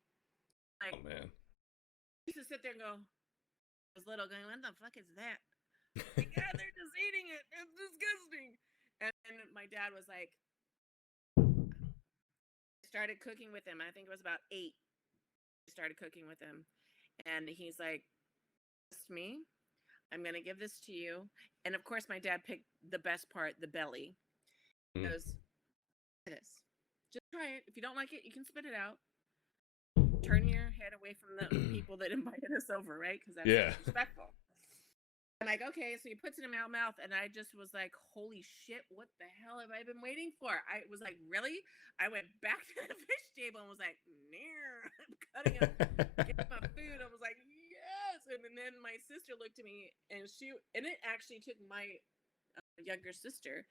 Like, Oh, man. I used to sit there and go, I was little, going, what the fuck is that? Like, yeah, they're just eating it. It's disgusting. And my dad was like, started cooking with him. I think it was about 8. Started cooking with him. And he's like, trust me, I'm going to give this to you. And of course, my dad picked the best part, the belly. He goes, this. Just try it. If you don't like it, you can spit it out. Turn your head away from the people that invited us over, right? Because that's disrespectful. I'm like, okay, so he puts it in my mouth, and I just was like, holy shit, what the hell have I been waiting for? I was like, really? I went back to the fish table and was like, I'm cutting up, getting my food. I was like, yes. And then my sister looked at me, and it actually took my younger sister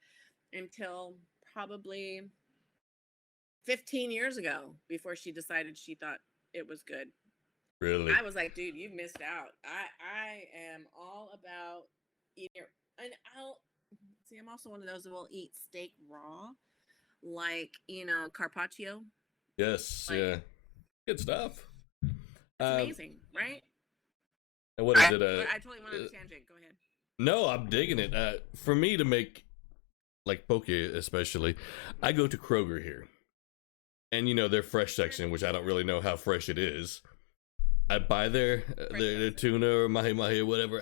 until probably 15 years ago before she decided she thought it was good. Really? I was like, dude, you've missed out. I am all about eating, and I'm also one of those that will eat steak raw, like, carpaccio. Yes, like, yeah. Good stuff. It's amazing, right? And what is it? I totally went on a tangent. Go ahead. No, I'm digging it. For me to make, like, poke especially, I go to Kroger here. And, their fresh section, which I don't really know how fresh it is. I buy their tuna or mahi-mahi or whatever.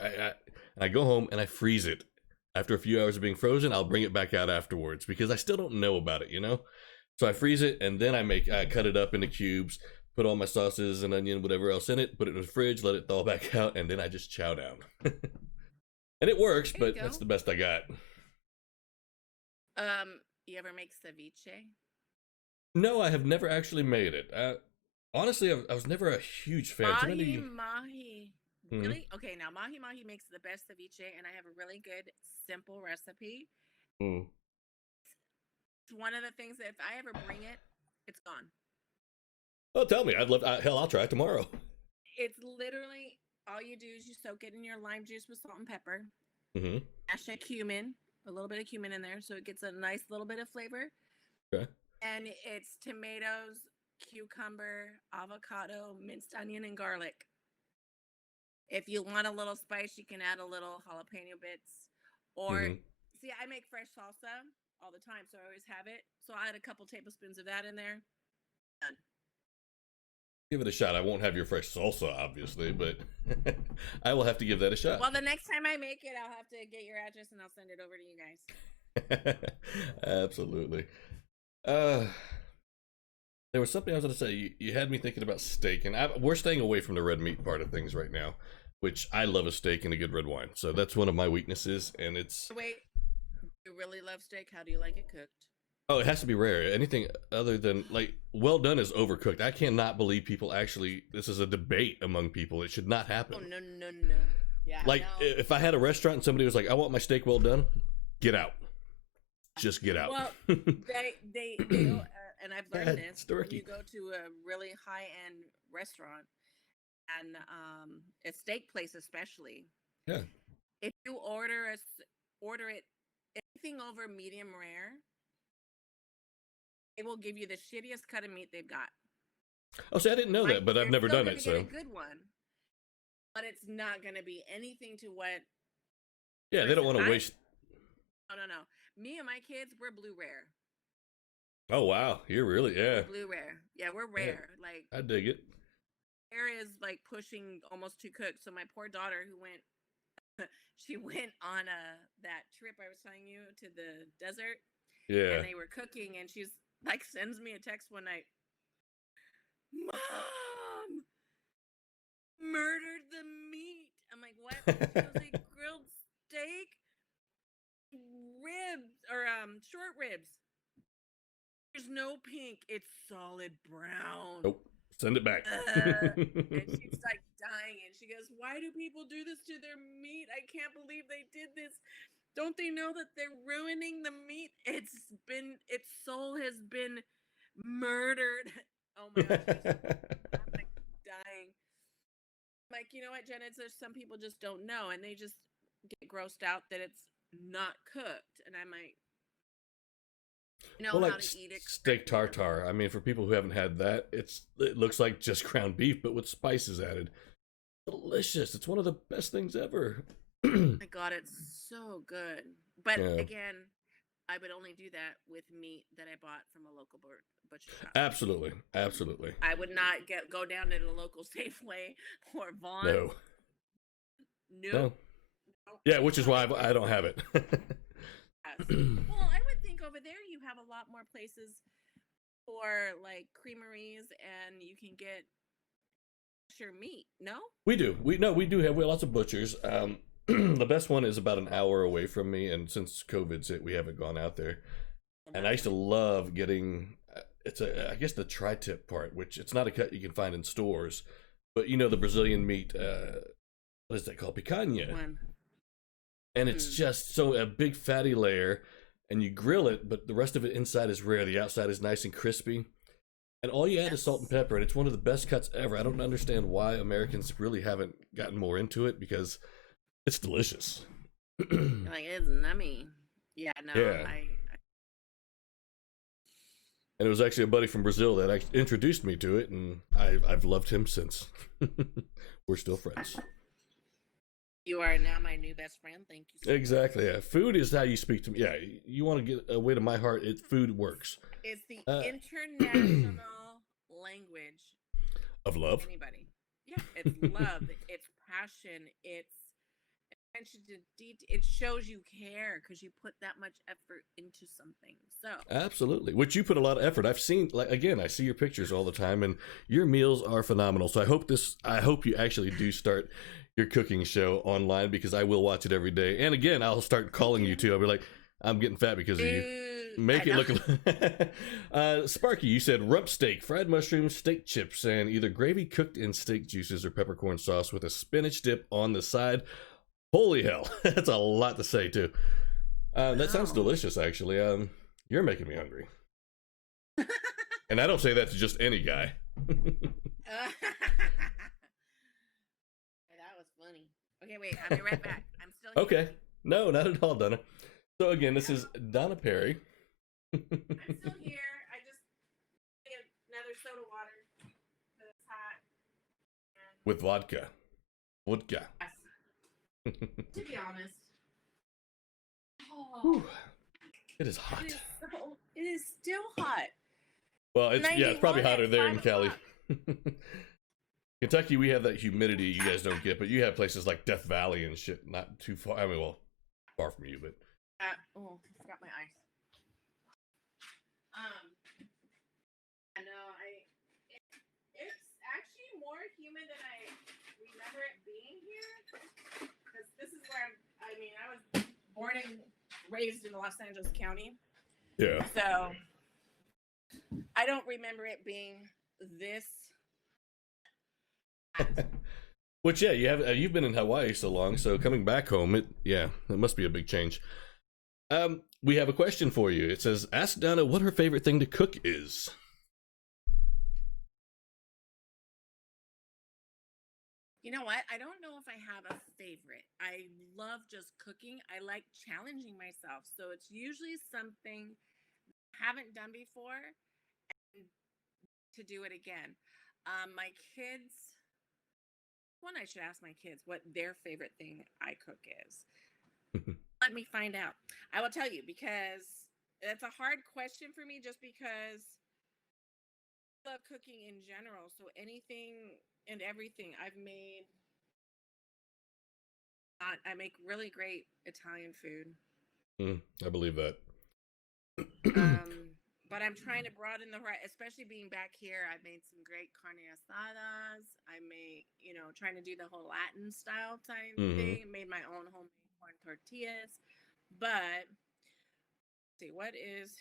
I go home and I freeze it. After a few hours of being frozen, I'll bring it back out afterwards because I still don't know about it, So I freeze it and then I cut it up into cubes, put all my sauces and onion, whatever else in it, put it in the fridge, let it thaw back out, and then I just chow down. And it works, but that's the best I got. You ever make ceviche? No, I have never actually made it. Honestly, I was never a huge fan. Mahi. Really? Okay, now mahi makes the best ceviche, and I have a really good, simple recipe. It's one of the things that if I ever bring it, it's gone. Oh, tell me. Hell, I'll try it tomorrow. It's literally, all you do is you soak it in your lime juice with salt and pepper. Mash a cumin, a little bit of cumin in there, so it gets a nice little bit of flavor. Okay. And it's tomatoes, cucumber, avocado, minced onion, and garlic. If you want a little spice, you can add a little jalapeno bits. Or, see, I make fresh salsa all the time, so I always have it. So I add a couple tablespoons of that in there. Done. Give it a shot. I won't have your fresh salsa, obviously, but I will have to give that a shot. Well, the next time I make it, I'll have to get your address and I'll send it over to you guys. Absolutely. There was something I was going to say. You had me thinking about steak, and we're staying away from the red meat part of things right now, which I love a steak and a good red wine. So that's one of my weaknesses, and it's... Wait, you really love steak? How do you like it cooked? Oh, it has to be rare. Anything other than, like, well done is overcooked. I cannot believe people actually... This is a debate among people. It should not happen. Oh, no. Yeah, like, if I had a restaurant and somebody was like, I want my steak well done, get out. Just get out. Well, they and I've learned this. When you go to a really high-end restaurant and a steak place especially. Yeah. If you order it anything over medium rare, they will give you the shittiest cut of meat they've got. Oh, see, I didn't know that, but I've never done it. So a good one, but it's not going to be anything to what. Yeah, they don't want to waste. No. Me and my kids, we're blue rare. Oh wow, you're really blue rare. Yeah, we're rare. Yeah, like I dig it. Rare is like pushing almost too cooked. So my poor daughter, who went, she went on that trip I was telling you to the desert. Yeah. And they were cooking, and she's like, sends me a text one night. Mom, murdered the meat. I'm like, what? She was like, grilled steak, ribs. ribs. There's no pink. It's solid brown. Nope. Send it back. And she's like dying. And she goes, why do people do this to their meat? I can't believe they did this. Don't they know that they're ruining the meat? Its soul has been murdered. Oh my gosh. I'm like dying. I'm like, you know what, Jen? There's some people just don't know. And they just get grossed out that it's not cooked. And I'm like, well, like to eat it. Steak tartare. I mean, for people who haven't had that, it looks like just ground beef, but with spices added. Delicious. It's one of the best things ever. Oh my God, it's so good. But again, I would only do that with meat that I bought from a local butcher shop. Absolutely. Absolutely. I would not go down to the local Safeway or Vaughn. No. Nope. Yeah, which is why I don't have it. Well, I would think over there you have a lot more places for like creameries, and you can get your meat. No, we do. We do have lots of butchers. The best one is about an hour away from me, and since COVID's hit, we haven't gone out there. And I used to love getting. I guess the tri-tip part, which it's not a cut you can find in stores, but you know the Brazilian meat. What is that called? Picanha. And it's just a big fatty layer, and you grill it, but the rest of it inside is rare. The outside is nice and crispy. And all you add is salt and pepper, and it's one of the best cuts ever. I don't understand why Americans really haven't gotten more into it, because it's delicious. Like, it's nummy. Yeah, no. Yeah. And it was actually a buddy from Brazil that introduced me to it, and I've loved him since. We're still friends. You are now my new best friend. Thank you so exactly. Yeah. Food is how you speak to me. Yeah, you want to get away to my heart, food works. It's the international language of love. Anybody. Yeah, it's love. It's passion. It's attention to detail. It shows you care because you put that much effort into something. So absolutely, which you put a lot of effort. I've seen, like, again, I see your pictures all the time, and your meals are phenomenal. So I hope you actually do start your cooking show online, because I will watch it every day. And again, I'll start calling you too. I'll be like, I'm getting fat because of you. Make it look. Sparky, you said rump steak, fried mushrooms, steak chips, and either gravy cooked in steak juices or peppercorn sauce with a spinach dip on the side. Holy hell. That's a lot to say too. That sounds delicious, actually. You're making me hungry. And I don't say that to just any guy. Okay, wait, I'll be right back. I'm still here. Okay. No, not at all, Donna. So again, this is Donna Perry. I'm still here. I just get another soda water because it's hot. With vodka. Vodka. Yes. To be honest. Oh, it is hot. It is still hot. Well, it's probably hotter there in Cali. Kentucky, we have that humidity you guys don't get, but you have places like Death Valley and shit, not too far. I mean, well, far from you, but. I forgot my ice. I know, it's actually more humid than I remember it being here, because this is where I was born and raised in Los Angeles County. Yeah. So, I don't remember it being this. Which, yeah, you've been in Hawaii so long, so coming back home, it must be a big change. We have a question for you. It says, ask Donna what her favorite thing to cook is. You know what? I don't know if I have a favorite. I love just cooking. I like challenging myself. So it's usually something I haven't done before and to do it again. My kids... One, I should ask my kids what their favorite thing I cook is. Let me find out. I will tell you, because it's a hard question for me, just because I love cooking in general. So anything and everything I've made. I make really great Italian food. I believe that. But I'm trying to broaden the especially being back here. I made some great carne asadas. I make, trying to do the whole Latin style type thing. Made my own homemade corn tortillas. But see, what is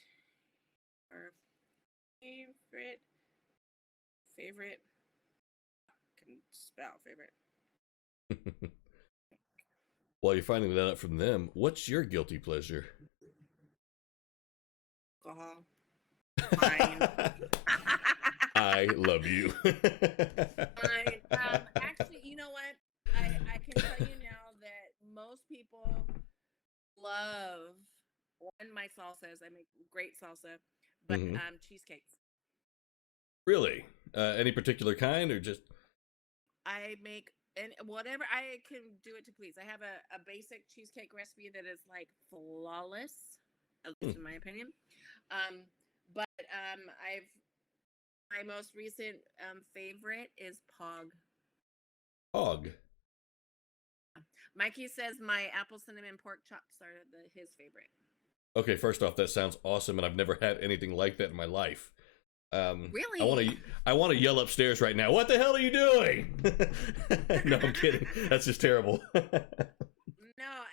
our favorite? Can spell favorite. While you're finding that out from them, what's your guilty pleasure? Alcohol. Fine. I love you. Fine. Actually, you know what? I can tell you now that most people love my salsas. I make great salsa, but cheesecakes. Really? Any particular kind, or just? I make and whatever I can do it to please. I have a basic cheesecake recipe that is like flawless, at least in my opinion. But my most recent favorite is Pog. Pog. Mikey says my apple cinnamon pork chops are his favorite. Okay, first off, that sounds awesome, and I've never had anything like that in my life. Really? I want to yell upstairs right now. What the hell are you doing? No, I'm kidding. That's just terrible. No,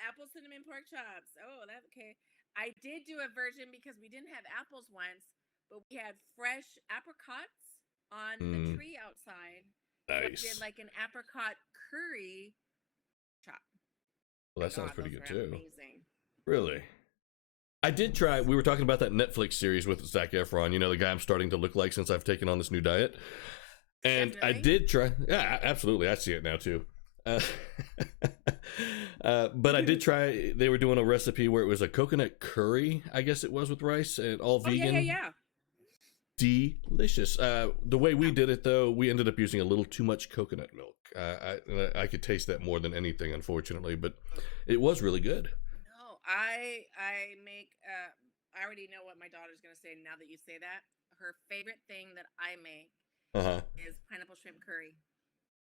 apple cinnamon pork chops. Oh, that's okay. I did do a version because we didn't have apples once, but we had fresh apricots on the tree outside. Nice. So I did like an apricot curry chop. Well, that sounds pretty good too. Amazing. Really? I did try. We were talking about that Netflix series with Zac Efron. You know, the guy I'm starting to look like since I've taken on this new diet. And definitely. I did try. Yeah, absolutely. I see it now too. But I did try. They were doing a recipe where it was a coconut curry, I guess it was, with rice and all vegan. Yeah. Delicious. The way we did it, though, we ended up using a little too much coconut milk. I could taste that more than anything, unfortunately, but it was really good. I make. I already know what my daughter's gonna say now that you say that. Her favorite thing that I make is pineapple shrimp curry.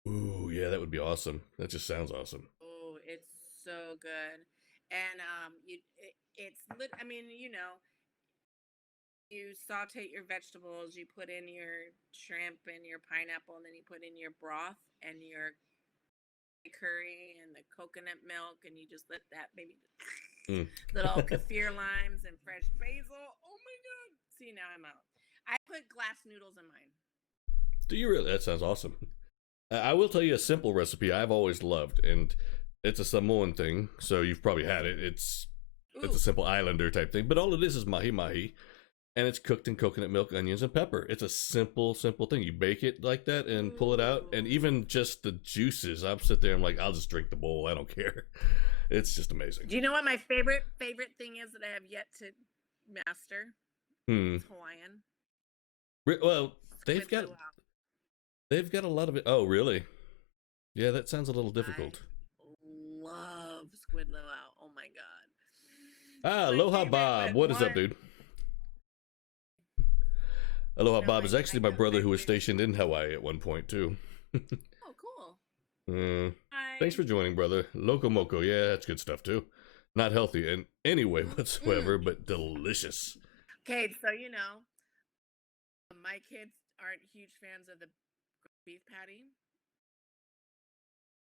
Ooh, yeah, that would be awesome. That just sounds awesome. Oh, it's so good, and I mean, you know, you saute your vegetables, you put in your shrimp and your pineapple, and then you put in your broth and your curry and the coconut milk, and you just let that maybe. Little kaffir limes and fresh basil. Oh my god! See, now I'm out. I put glass noodles in mine. Do you really? That sounds awesome. I will tell you a simple recipe I've always loved, and it's a Samoan thing, so you've probably had it. It's a simple islander type thing, but all it is mahi mahi, and it's cooked in coconut milk, onions, and pepper. It's a simple thing. You bake it like that and pull it out, and even just the juices, I'll sit there and I'm like, I'll just drink the bowl. I don't care. It's just amazing. Do you know what my favorite thing is that I have yet to master? It's Hawaiian. Well, they've got a lot of it. Oh, really? Yeah, that sounds a little difficult. I love squid luau. Oh my god. Aloha Bob. What is up, dude? Aloha Bob is actually my brother who was stationed in Hawaii at one point too. Oh, cool. Thanks for joining, brother. Loco Moco, yeah, that's good stuff too. Not healthy in any way whatsoever, but delicious. Okay, so you know, my kids aren't huge fans of the beef patty,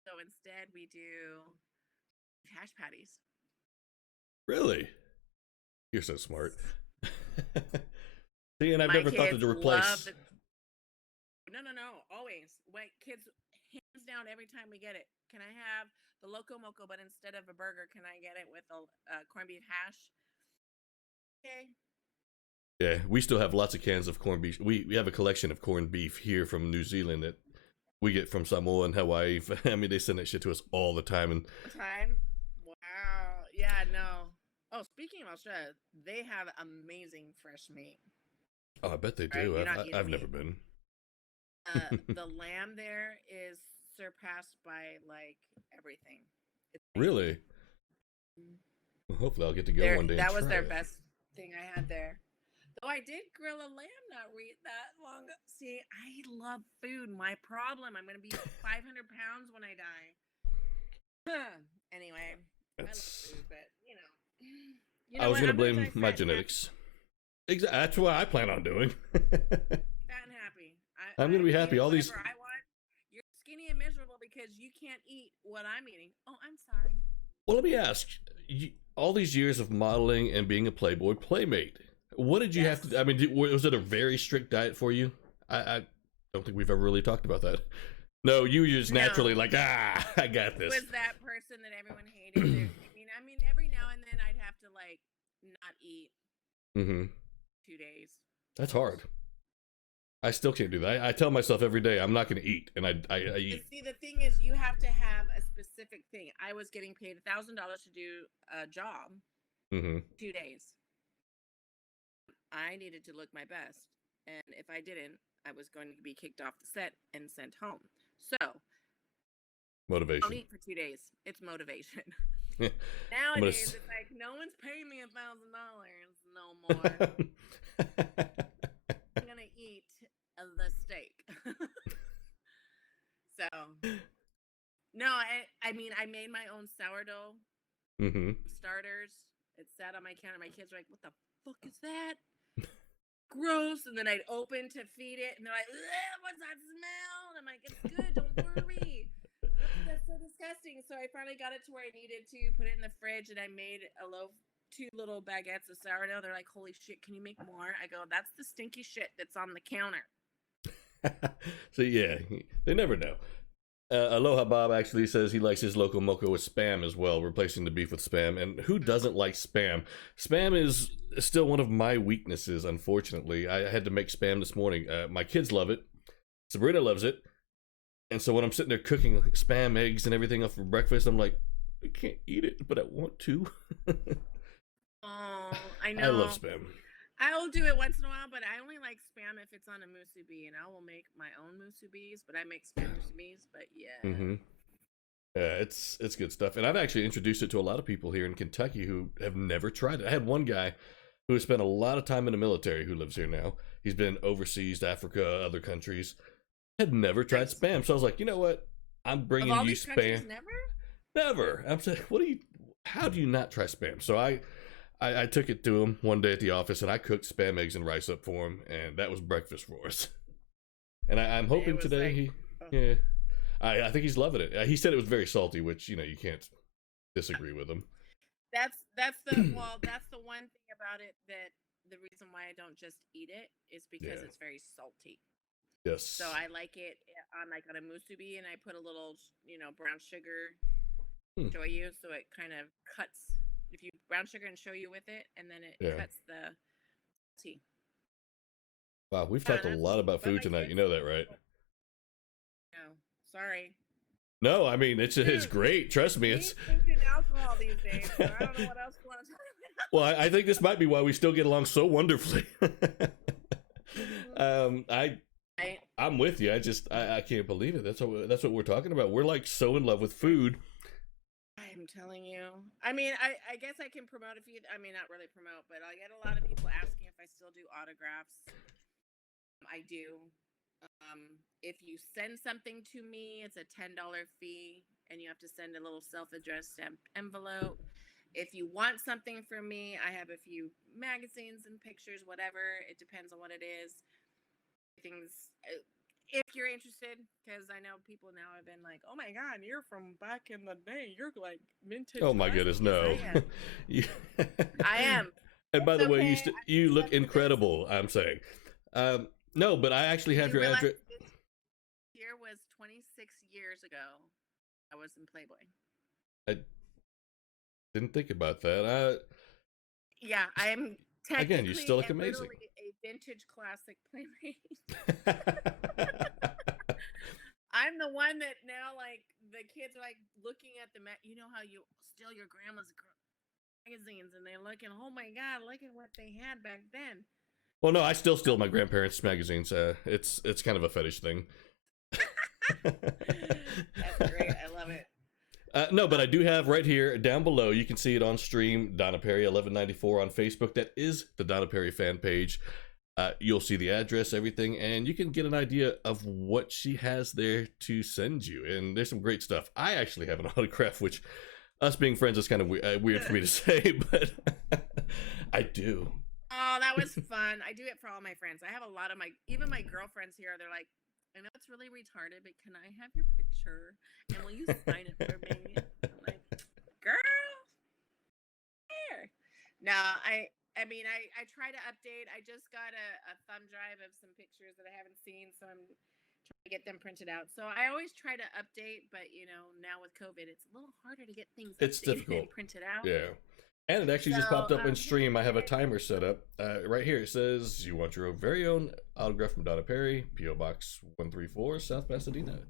so instead we do hash patties. Really? You're so smart. See, and I've never thought to replace. No, always. Wait, kids, hands down, every time we get it. Can I have the Loco Moco, but instead of a burger, can I get it with a corned beef hash? Okay. Yeah, we still have lots of cans of corned beef. We have a collection of corned beef here from New Zealand that we get from Samoa and Hawaii. I mean, they send that shit to us all the time. Wow. Yeah, no. Oh, speaking of Australia, they have amazing fresh meat. Oh, I bet they do. Right? I've never been. The lamb there is surpassed by like everything. Really? Well, hopefully I'll get to go one day. That was their best thing I had there. Though I did grill a lamb not that long ago. See, I love food. My problem, I'm going to be 500 pounds when I die. Anyway, I love food, but you know I was going to blame my genetics. Exactly. That's what I plan on doing. Fat and happy. I'm going to be happy. All these. I want. You're skinny and miserable because you can't eat what I'm eating. Oh, I'm sorry. Well, let me ask you, all these years of modeling and being a Playboy playmate, what did you have Yes. to? I mean, was it a very strict diet for you? I don't think we've ever really talked about that. No, you were just naturally No. like, I got It this. was that person that everyone hated. I mean, every now and then I'd have to like not eat Mm-hmm. 2 days. That's hard. I still can't do that. I tell myself every day I'm not going to eat, and I And eat. see, the thing is, you have to have a specific thing. I was getting paid $1,000 to do a job, Mm-hmm. 2 days. I needed to look my best, and if I didn't, I was going to be kicked off the set and sent home. So don't Motivation. eat for 2 days. It's motivation. I'm gonna. Nowadays, it's like no one's paying me $1,000 no more. I'm gonna eat the steak. So no, I mean I made my own sourdough Mm-hmm. starters. It sat on my counter. My kids were like, "What the fuck is that? Gross!" And then I'd open to feed it, and they're like, "What's that smell?" And I'm like, "It's good. Don't worry." That's so disgusting. So I finally got it to where I needed to put it in the fridge, and I made a loaf, 2 little baguettes of sourdough. They're like, "Holy shit, can you make more?" I go, "That's the stinky shit that's on the counter." So yeah, they never know. Aloha Bob actually says he likes his local mocha with spam as well, replacing the beef with spam. And who doesn't like spam? Spam is still one of my weaknesses, unfortunately. I had to make spam this morning. My kids love it. Sabrina loves it. And so when I'm sitting there cooking spam, eggs, and everything up for breakfast, I'm like, I can't eat it, but I want to. Oh, I I love know. spam. I will do it once in a while, but I only like spam if it's on a musubi, and I will make my own musubis, but I make spam musubis. But yeah. Mm-hmm. Yeah, it's good stuff. And I've actually introduced it to a lot of people here in Kentucky who have never tried it. I had one guy who has spent a lot of time in the military who lives here now. He's been overseas, Africa, other countries. Had never tried Nice. spam. So I was like, you know what? I'm Of bringing all you these countries, spam. never? Never. I'm saying, how do you not try spam? So I took it to him one day at the office and I cooked spam, eggs, and rice up for him. And that was breakfast for us. And I'm hoping today yeah. I think he's loving it. He said it was very salty, which, you can't disagree with him. That's the one thing about it that the reason why I don't just eat it is because Yeah. it's very salty. Yes. So I like it on a musubi, and I put a little brown sugar, shoyu, so it kind of cuts. If you brown sugar and shoyu with it, and then it cuts the tea. Wow, we've talked a lot about food tonight. You know that, right? No, sorry. No, I mean it's great. Trust me, it's food and alcohol these days. So I don't know what else you want to talk about. Well, I think this might be why we still get along so wonderfully. I'm with you. I can't believe it. That's what we're talking about. We're like so in love with food. I'm telling you. I mean, I guess I can promote not really promote, but I get a lot of people asking if I still do autographs. I do. If you send something to me, it's a $10 fee, and you have to send a little self-addressed envelope. If you want something from me, I have a few magazines and pictures, whatever. It depends on what it is. If you're interested, because I know people now have been like, "Oh my God, you're from back in the day. You're like vintage." Oh my goodness, no! I am. And by the way, you look incredible. I'm saying, no, but I actually have your address. This year was 26 years ago. I was in Playboy. I didn't think about that. Yeah, I'm technically again, you still look amazing. A vintage classic Playmate. I'm the one that now, like, the kids are like looking at you know how you steal your grandma's magazines, and they're looking, oh my God, look at what they had back then. Well, no, I still steal my grandparents' magazines. It's kind of a fetish thing. That's great. I love it. No, but I do have right here down below. You can see it on stream. Donna Perry 1194 on Facebook. That is the Donna Perry fan page. You'll see the address, everything, and you can get an idea of what she has there to send you. And there's some great stuff. I actually have an autograph, which us being friends is kind of weird for me to say, but I do. Oh, that was fun. I do it for all my friends. I have a lot of even my girlfriends here. They're like, I know it's really retarded, but can I have your picture? And will you sign it for me? I'm like, girl, I mean, I try to update. I just got a thumb drive of some pictures that I haven't seen, so I'm trying to get them printed out. So I always try to update, but now with COVID, it's a little harder to get things It's updated difficult. and printed out. Yeah. And it actually just So, popped up in stream. I have a timer set up. Right here it says, you want your very own autograph from Donna Perry, P.O. Box 134, South Pasadena.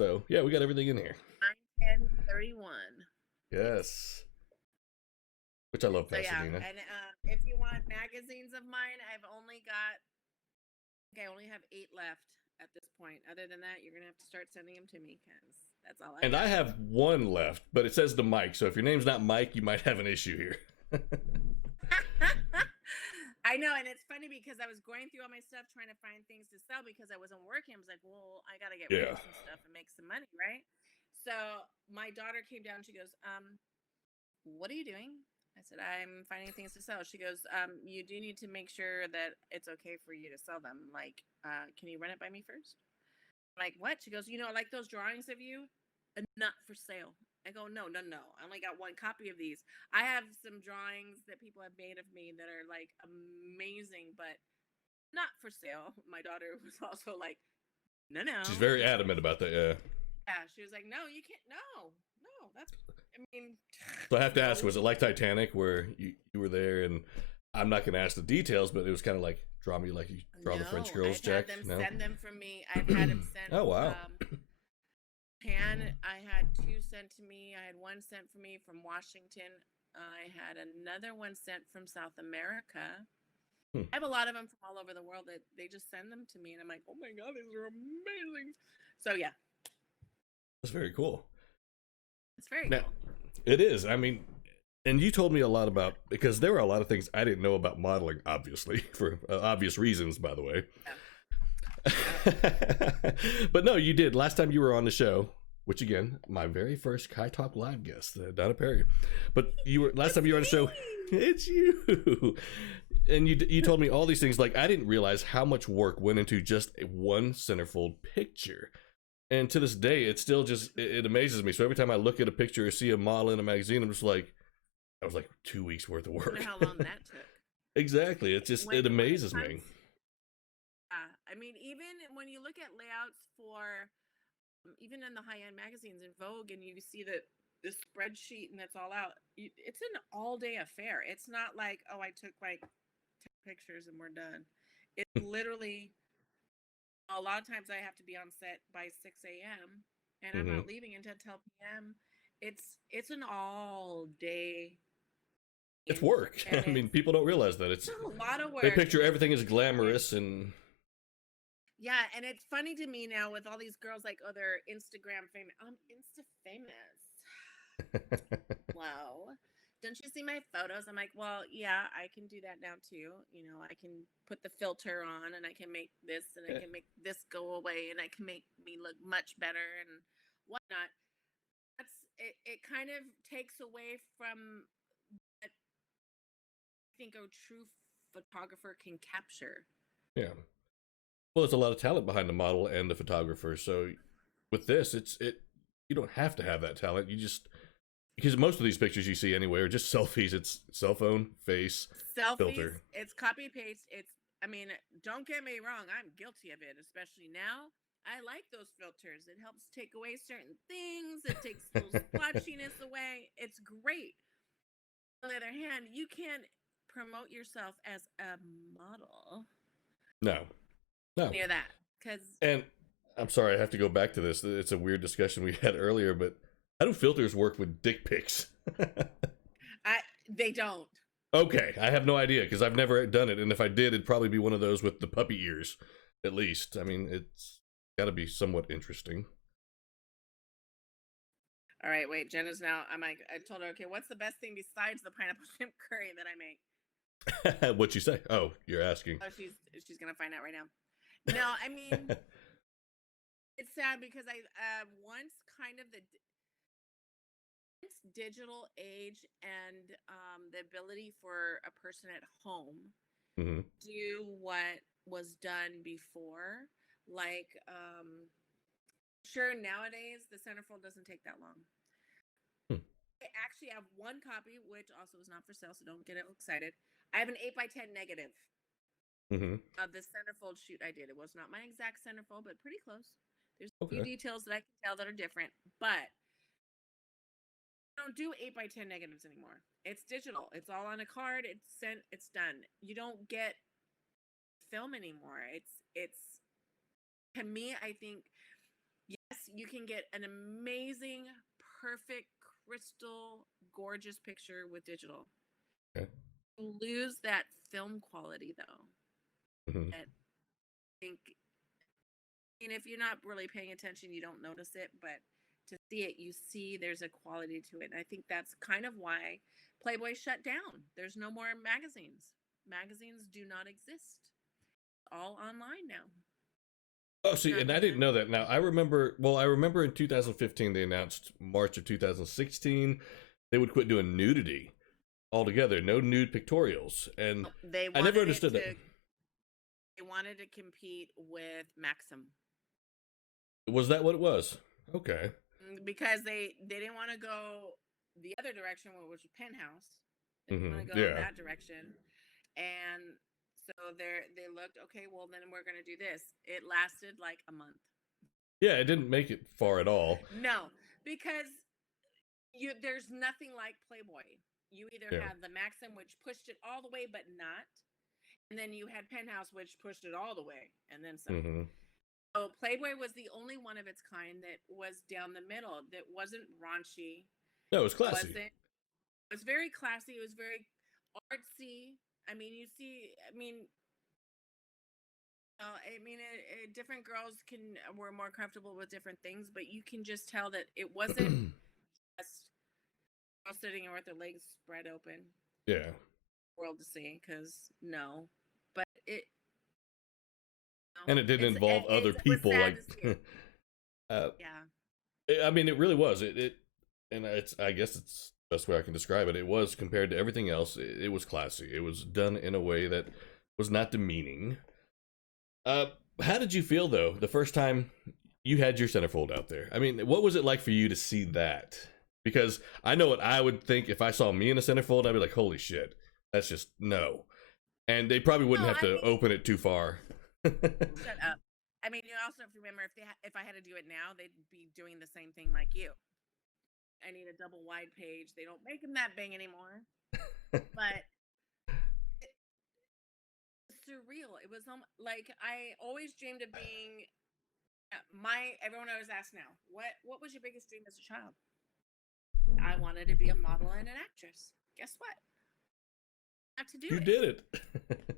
So, yeah, we got everything in here. 9/10/31. Yes. Which I love Pasadena. Yeah, and if you want magazines of mine, I only have 8 left at this point. Other than that, you're going to have to start sending them to me because that's all I And got. I have 1 left, but it says to Mike. So if your name's not Mike, you might have an issue here. I know, and it's funny because I was going through all my stuff trying to find things to sell because I wasn't working. I was like, well, I got to get rid of some stuff and make some money, right? So my daughter came down. She goes, what are you doing? I said, I'm finding things to sell. She goes, you do need to make sure that it's okay for you to sell them. Like, can you run it by me first? I'm like, what? She goes, I like those drawings of you, not for sale. I go, no. I only got 1 copy of these. I have some drawings that people have made of me that are like amazing, but not for sale. My daughter was also like, no. She's very adamant about that, yeah. Yeah, she was like, no, you can't. No, that's, I mean. So I have to ask, was it like Titanic where you were there, and I'm not going to ask the details, but it was kind of like, draw me like you draw the French girls, I've Jack? Had them send them from me. I've had them sent. Oh, wow. I had 2 sent to me. I had 1 sent for me from Washington. I had another one sent from South America. I have a lot of them from all over the world that they just send them to me, and I'm like, oh my God, these are amazing. So yeah, that's very cool. It's very cool. It is. I mean, and you told me a lot about, because there were a lot of things I didn't know about modeling, obviously, for obvious reasons, by the way. Yeah. But no, you did. Last time you were on the show, which again, my very first KyTalk live guest, Donna Perry. But last time you were on the show, it's you. And you told me all these things. Like, I didn't realize how much work went into just 1 centerfold picture. And to this day, it still just, it amazes me. So every time I look at a picture or see a model in a magazine, I'm just like, that was like 2 weeks worth of work. I wonder how long that took. Exactly. It just, it amazes me. I mean, even when you look at layouts for, even in the high-end magazines in Vogue, and you see the spreadsheet and that's all out, it's an all-day affair. It's not like, oh, I took like 10 pictures and we're done. It's literally, a lot of times I have to be on set by 6 a.m. and I'm not leaving until 10 p.m. It's an all-day. It's work. I mean, people don't realize that. It's a lot of work. They picture everything as glamorous and... Yeah, and it's funny to me now with all these girls, like, oh, they're Instagram famous. I'm Insta famous. Wow. Don't you see my photos? I'm like, well, yeah, I can do that now too. I can put the filter on and I can make this and I can make this go away and I can make me look much better and whatnot. That's it. It kind of takes away from what I think a true photographer can capture. Yeah. Well, there's a lot of talent behind the model and the photographer. So with this, you don't have to have that talent. You just, because most of these pictures you see anyway are just selfies. It's cell phone, face, filter. It's copy paste. I mean, don't get me wrong. I'm guilty of it, especially now. I like those filters. It helps take away certain things. It takes those splotchiness away. It's great. On the other hand, you can't promote yourself as a model. No. Near that, and I'm sorry, I have to go back to this. It's a weird discussion we had earlier, but how do filters work with dick pics? They don't. Okay, I have no idea because I've never done it, and if I did, it'd probably be one of those with the puppy ears, at least. I mean, it's got to be somewhat interesting. All right, wait, Jenna's now. I told her, okay, what's the best thing besides the pineapple shrimp curry that I make? What'd you say? Oh, you're asking. Oh, she's gonna find out right now. No, I mean, it's sad because I once digital age and the ability for a person at home do what was done before. Like, sure, nowadays the centerfold doesn't take that long. actually have one copy, which also is not for sale, so don't get excited. I have an 8x10 negative of the centerfold shoot I did. It was not my exact centerfold, but pretty close. There's a few details that I can tell that are different, but I don't do 8x10 negatives anymore. It's digital. It's all on a card. It's sent. It's done. You don't get film anymore. It's to me, I think, yes, you can get an amazing, perfect, crystal, gorgeous picture with digital. Okay. You lose that film quality, though. Mm-hmm. I think, and if you're not really paying attention, you don't notice it, but to see it, you see there's a quality to it. And I think that's kind of why Playboy shut down. There's no more magazines. Magazines do not exist. All online now. Oh, see, and I didn't know that. Now, I remember in 2015, they announced March of 2016, they would quit doing nudity altogether. No nude pictorials. And I never understood that. They wanted to compete with Maxim. Was that what it was? Okay. Because they didn't want to go the other direction, which was Penthouse. They didn't want to go in that direction. And so they looked, okay, well, then we're going to do this. It lasted like a month. Yeah, it didn't make it far at all. No, because there's nothing like Playboy. You either had the Maxim, which pushed it all the way, but not. And then you had Penthouse, which pushed it all the way, and then some. So Playboy was the only one of its kind that was down the middle. That wasn't raunchy. No, it was classy. It was very classy. It was very artsy. Different girls were more comfortable with different things, but you can just tell that it wasn't just sitting with their legs spread open. Yeah. World to see, because no, but it. And it didn't involve other people, like. Yeah. I mean, it really was. And I guess it's the best way I can describe it. It was, compared to everything else, it was classy. It was done in a way that was not demeaning. How did you feel, though, the first time you had your centerfold out there? I mean, what was it like for you to see that? Because I know what I would think if I saw me in a centerfold. I'd be like, holy shit, that's just no. And they probably wouldn't have to open it too far. Shut up. I mean, you also have to remember, if I had to do it now, they'd be doing the same thing like you. I need a double wide page. They don't make them that big anymore. But it's surreal. It was like, I always dreamed of being everyone always asks now, what was your biggest dream as a child? I wanted to be a model and an actress. Guess what? I have to do it. You did it.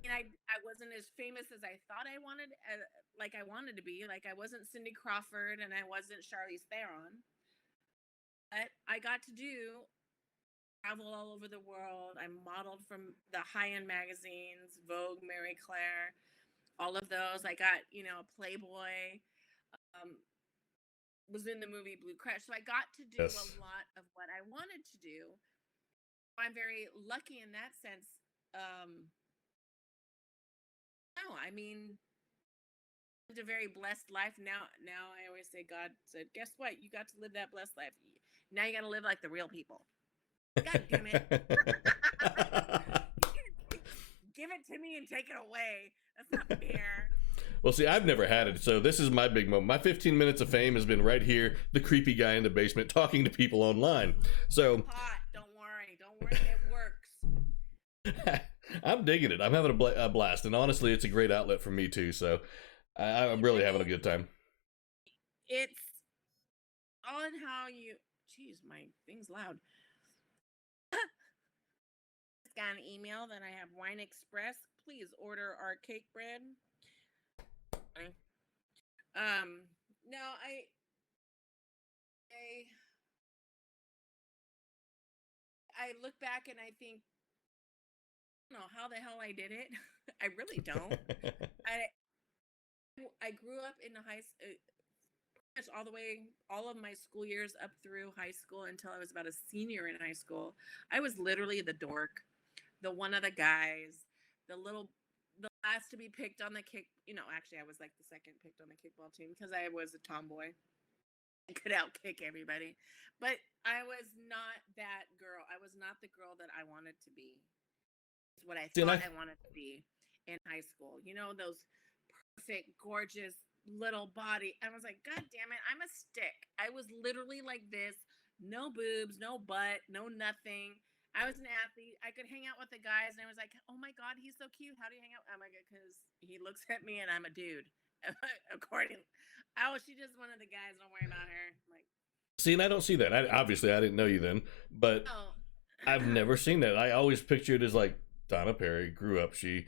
And I wasn't as famous as I thought I wanted to be. Like, I wasn't Cindy Crawford and I wasn't Charlize Theron. But I got to travel all over the world. I modeled from the high-end magazines, Vogue, Marie Claire, all of those. I got, Playboy, was in the movie Blue Crash. So I got to do a lot of what I wanted to do. I'm very lucky in that sense. No, I mean, lived a very blessed life. Now I always say, God said, guess what? You got to live that blessed life. Now you got to live like the real people. God damn it. Give it to me and take it away. That's not fair. Well, see, I've never had it, so this is my big moment. My 15 minutes of fame has been right here, the creepy guy in the basement talking to people online. So, don't worry, it works. I'm digging it. I'm having a blast, and honestly, it's a great outlet for me too. So, I'm really having a good time. It's on how you. Jeez, my thing's loud. Just got an email that I have Wine Express. Please order our cake bread. No, I look back and I think, I don't know how the hell I did it. I really don't. I grew up in the high school, pretty much all of my school years up through high school until I was about a senior in high school. I was literally the dork, the one of the guys, the last to be picked on the kick. Actually, I was like the second picked on the kickball team because I was a tomboy. could outkick everybody. But I was not that girl. I was not the girl that I wanted to be. It's what I thought I wanted to be in high school. You know, those perfect, gorgeous little body. I was like, God damn it, I'm a stick. I was literally like this, no boobs, no butt, no nothing. I was an athlete. I could hang out with the guys, and I was like, oh my God, he's so cute. How do you hang out? I'm like, because he looks at me and I'm a dude. According, oh, she just one of the guys. Don't worry about her. I'm like, see, and I don't see that. Obviously, I didn't know you then, but oh. I've never seen that. I always pictured as like Donna Perry grew up. She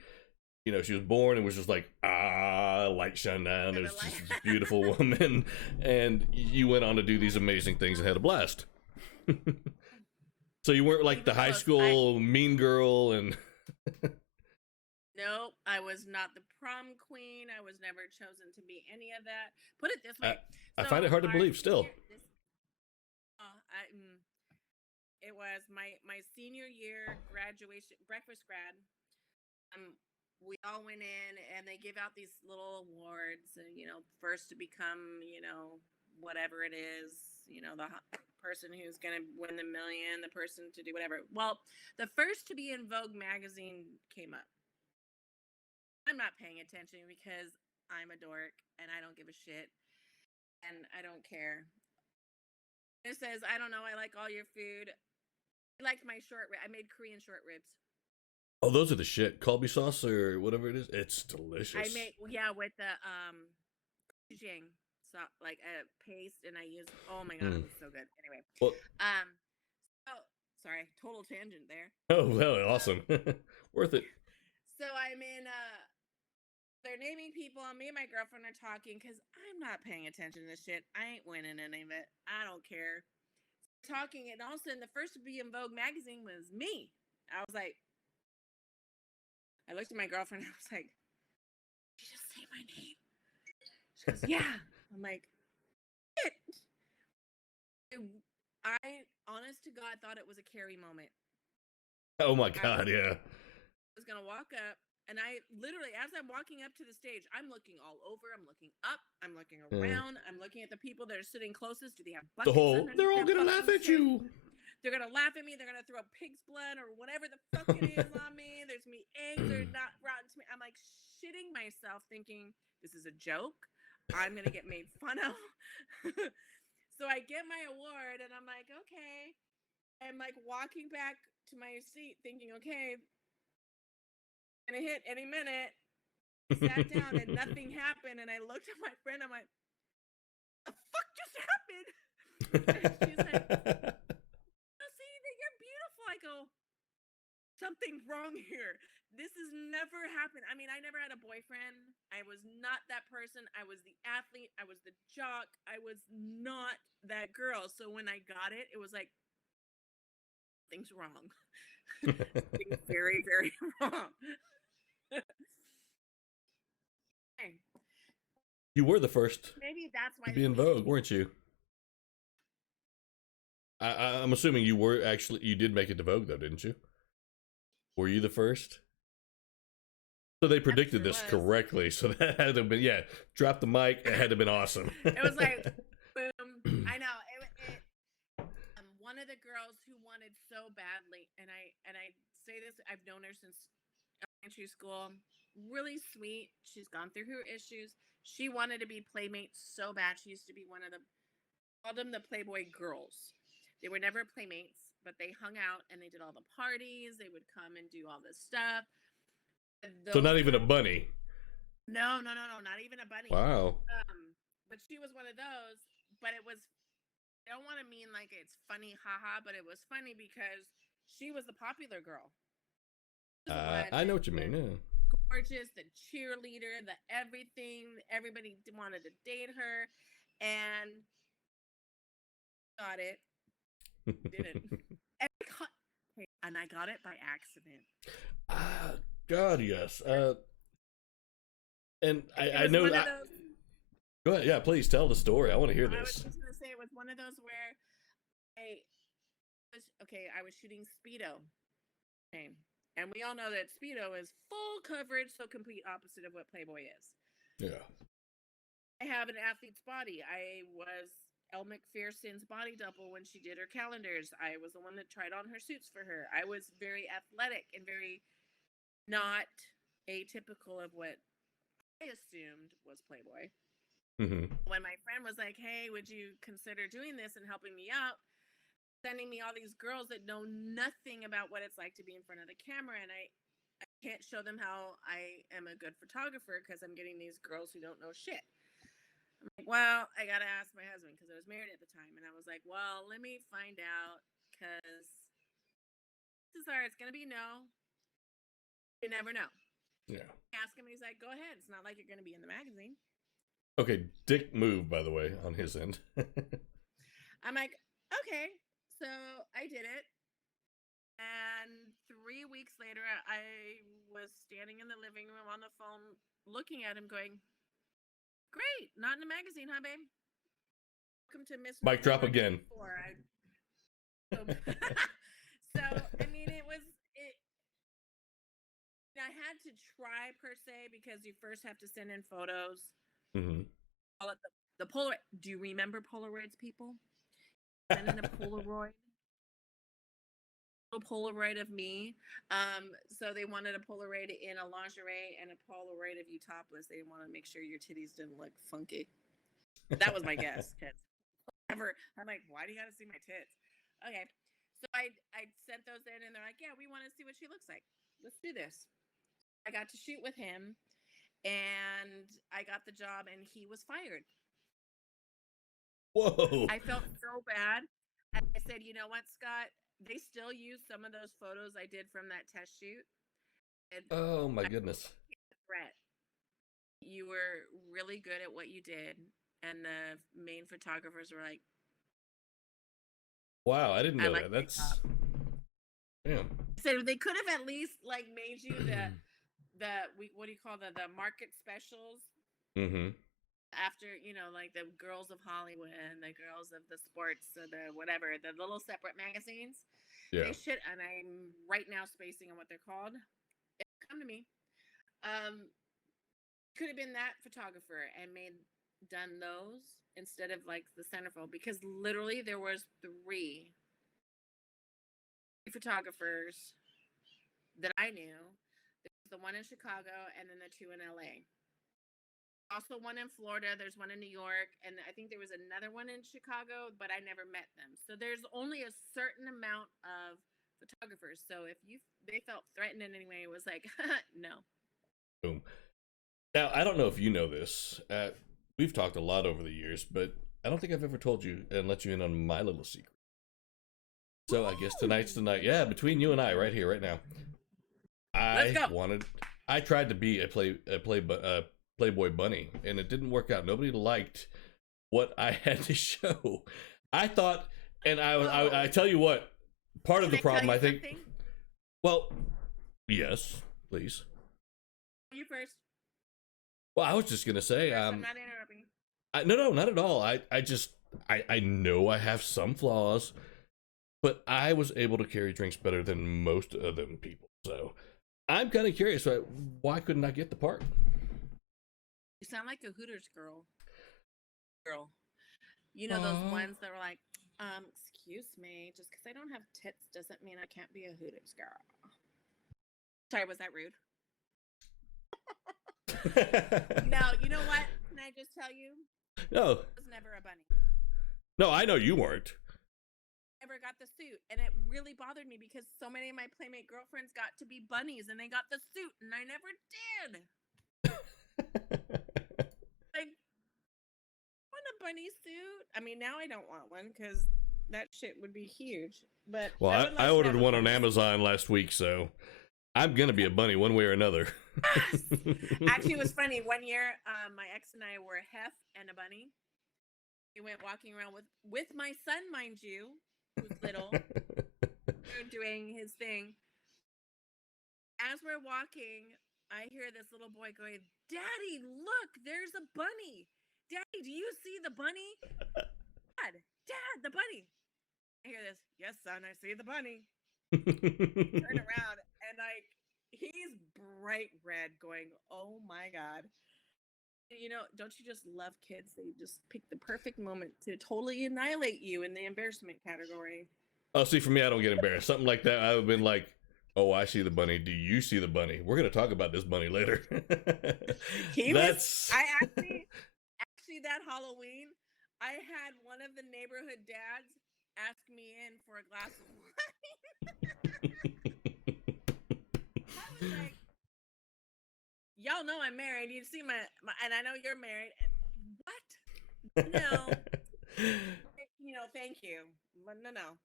was born and was just like, light shine down. It was just this beautiful woman. And you went on to do these amazing things and had a blast. So you weren't like the high school mean girl and... Nope, I was not the prom queen. I was never chosen to be any of that. Put it this way. I find it hard to believe still. It was my senior year graduation, breakfast grad. We all went in and they give out these little awards, first to become, whatever it is, the person who's going to win the million, the person to do whatever. Well, the first to be in Vogue magazine came up. I'm not paying attention because I'm a dork and I don't give a shit and I don't care. It says, I don't know, I like all your food. I liked my short ribs. I made Korean short ribs. Oh, those are the shit. Kalbi sauce or whatever it is. It's delicious. I make, with the gochujang, so like a paste, and I use. Oh my God, it was so good. Anyway, well, sorry, total tangent there. Oh, well, awesome, worth it. So I'm in. They're naming people, and me and my girlfriend are talking because I'm not paying attention to this shit. I ain't winning any of it. I don't care. Talking, and all of a sudden, the first to be in Vogue magazine was me. I was like. I looked at my girlfriend and I was like, did you just say my name? She goes, yeah. I'm like, shit. I, honest to God, thought it was a Carrie moment. Oh my God, yeah. I was going to walk up, and I literally, as I'm walking up to the stage, I'm looking all over. I'm looking up. I'm looking around. I'm looking at the people that are sitting closest. Do they have buckets? They're all going to laugh at you. They're going to laugh at me. They're going to throw pig's blood or whatever the fuck it is on me. There's me eggs are not rotten to me. I'm like shitting myself thinking this is a joke. I'm going to get made fun of. So I get my award and I'm like, okay. I'm like walking back to my seat thinking, okay, I'm going to hit any minute. I sat down and nothing happened. And I looked at my friend. I'm like, what the fuck just happened? And she's like, I go, something's wrong here. This has never happened. I mean, I never had a boyfriend. I was not that person. I was the athlete. I was the jock. I was not that girl. So when I got it, it was like, things wrong. Something's very, very wrong. You were the first. Maybe that's why to be in Vogue, weren't you? I'm assuming you did make it to Vogue though, didn't you? Were you the first? So they predicted this correctly, so that had to have been, drop the mic, it had to have been awesome. It was like, boom. I know. One of the girls who wanted so badly, and I say this, I've known her since elementary school, really sweet. She's gone through her issues. She wanted to be Playmate so bad. She used to be one of called them the Playboy girls. They were never Playmates, but they hung out and they did all the parties. They would come and do all this stuff. So not even a bunny? No, not even a bunny. Wow. But she was one of those. But it was, I don't want to mean like it's funny, haha, but it was funny because she was the popular girl. I know what you mean, yeah. Gorgeous, the cheerleader, the everything. Everybody wanted to date her. And got it. Didn't. And I got it by accident. God, yes. And I know. Go ahead, yeah. Please tell the story. I want to hear this. I was just gonna say it was one of those where I was shooting Speedo, and we all know that Speedo is full coverage, so complete opposite of what Playboy is. Yeah. I have an athlete's body. I was Elle McPherson's body double when she did her calendars. I was the one that tried on her suits for her. I was very athletic and very not atypical of what I assumed was Playboy. Mm-hmm. When my friend was like, hey, would you consider doing this and helping me out? Sending me all these girls that know nothing about what it's like to be in front of the camera. And I can't show them how I am a good photographer because I'm getting these girls who don't know shit. I'm like, well, I got to ask my husband because I was married at the time. And I was like, well, let me find out because it's going to be no. You never know. Yeah. I ask him and he's like, go ahead. It's not like you're going to be in the magazine. Okay, dick move, by the way, on his end. I'm like, okay. So I did it. And 3 weeks later, I was standing in the living room on the phone looking at him going, great, not in a magazine, huh, babe? Welcome to Miss Mic drop again. So, I mean, I had to try per se because you first have to send in photos. Mm-hmm. Call it the Polaroid. Do you remember Polaroids, people? Send in a Polaroid. Polaroid of me. So they wanted a Polaroid in a lingerie and a Polaroid of you topless. They wanted to make sure your titties didn't look funky. That was my guess. I'm like, why do you got to see my tits? Okay. So I sent those in and they're like, yeah, we want to see what she looks like. Let's do this. I got to shoot with him and I got the job and he was fired. Whoa. I felt so bad. I said, you know what, Scott? They still use some of those photos I did from that test shoot. And oh my goodness. Brett, you were really good at what you did. And the main photographers were like, wow, I didn't know that. That's damn. So they could have at least like made you what do you call the market specials? Mm-hmm. After, you know, like the Girls of Hollywood and the Girls of the Sports or the whatever, the little separate magazines. Yeah. They should, and I'm right now spacing on what they're called. Come to me. Could have been that photographer and done those instead of like the centerfold, because literally there was three photographers that I knew. There was the one in Chicago and then the two in LA. Also one in Florida, there's one in New York, and I think there was another one in Chicago, but I never met them. So there's only a certain amount of photographers. So if they felt threatened in any way, it was like, no. Boom. Now, I don't know if you know this. We've talked a lot over the years, but I don't think I've ever told you and let you in on my little secret. So I guess tonight's the night. Yeah, between you and I, right here, right now. I tried to be a Playboy bunny, and it didn't work out. Nobody liked what I had to show. I thought, and I tell you what, part of the problem, I think. Something? Well, yes, please. You first. Well, I was just gonna say, I'm not interrupting. No, not at all. I know I have some flaws, but I was able to carry drinks better than most of them people. So I'm kind of curious, why couldn't I get the part? You sound like a Hooters girl. You know those ones that were like, excuse me, just because I don't have tits doesn't mean I can't be a Hooters girl. Sorry, was that rude? No, you know what? Can I just tell you? No. I was never a bunny. No, I know you weren't. I never got the suit, and it really bothered me because so many of my Playmate girlfriends got to be bunnies and they got the suit and I never did. Like, I want a bunny suit. I mean, now I don't want one because that shit would be huge. But well, I ordered one on Amazon last week, so I'm gonna be a bunny one way or another. Yes! Actually, it was funny. One year, my ex and I were a hef and a bunny. We went walking around with my son, mind you, who's little, doing his thing. As we're walking, I hear this little boy going, "Daddy, look, there's a bunny. Daddy, do you see the bunny? Dad, the bunny." I hear this, "Yes, son, I see the bunny." Turn around and he's bright red going, "Oh my God." You know, don't you just love kids? They just pick the perfect moment to totally annihilate you in the embarrassment category. Oh, see, for me, I don't get embarrassed. Something like that, I would have been like, "Oh, I see the bunny. Do you see the bunny? We're gonna talk about this bunny later." He was. That's I actually that Halloween, I had one of the neighborhood dads ask me in for a glass of wine. I was like, y'all know I'm married. You see my and I know you're married. What? No. You know, thank you. But no.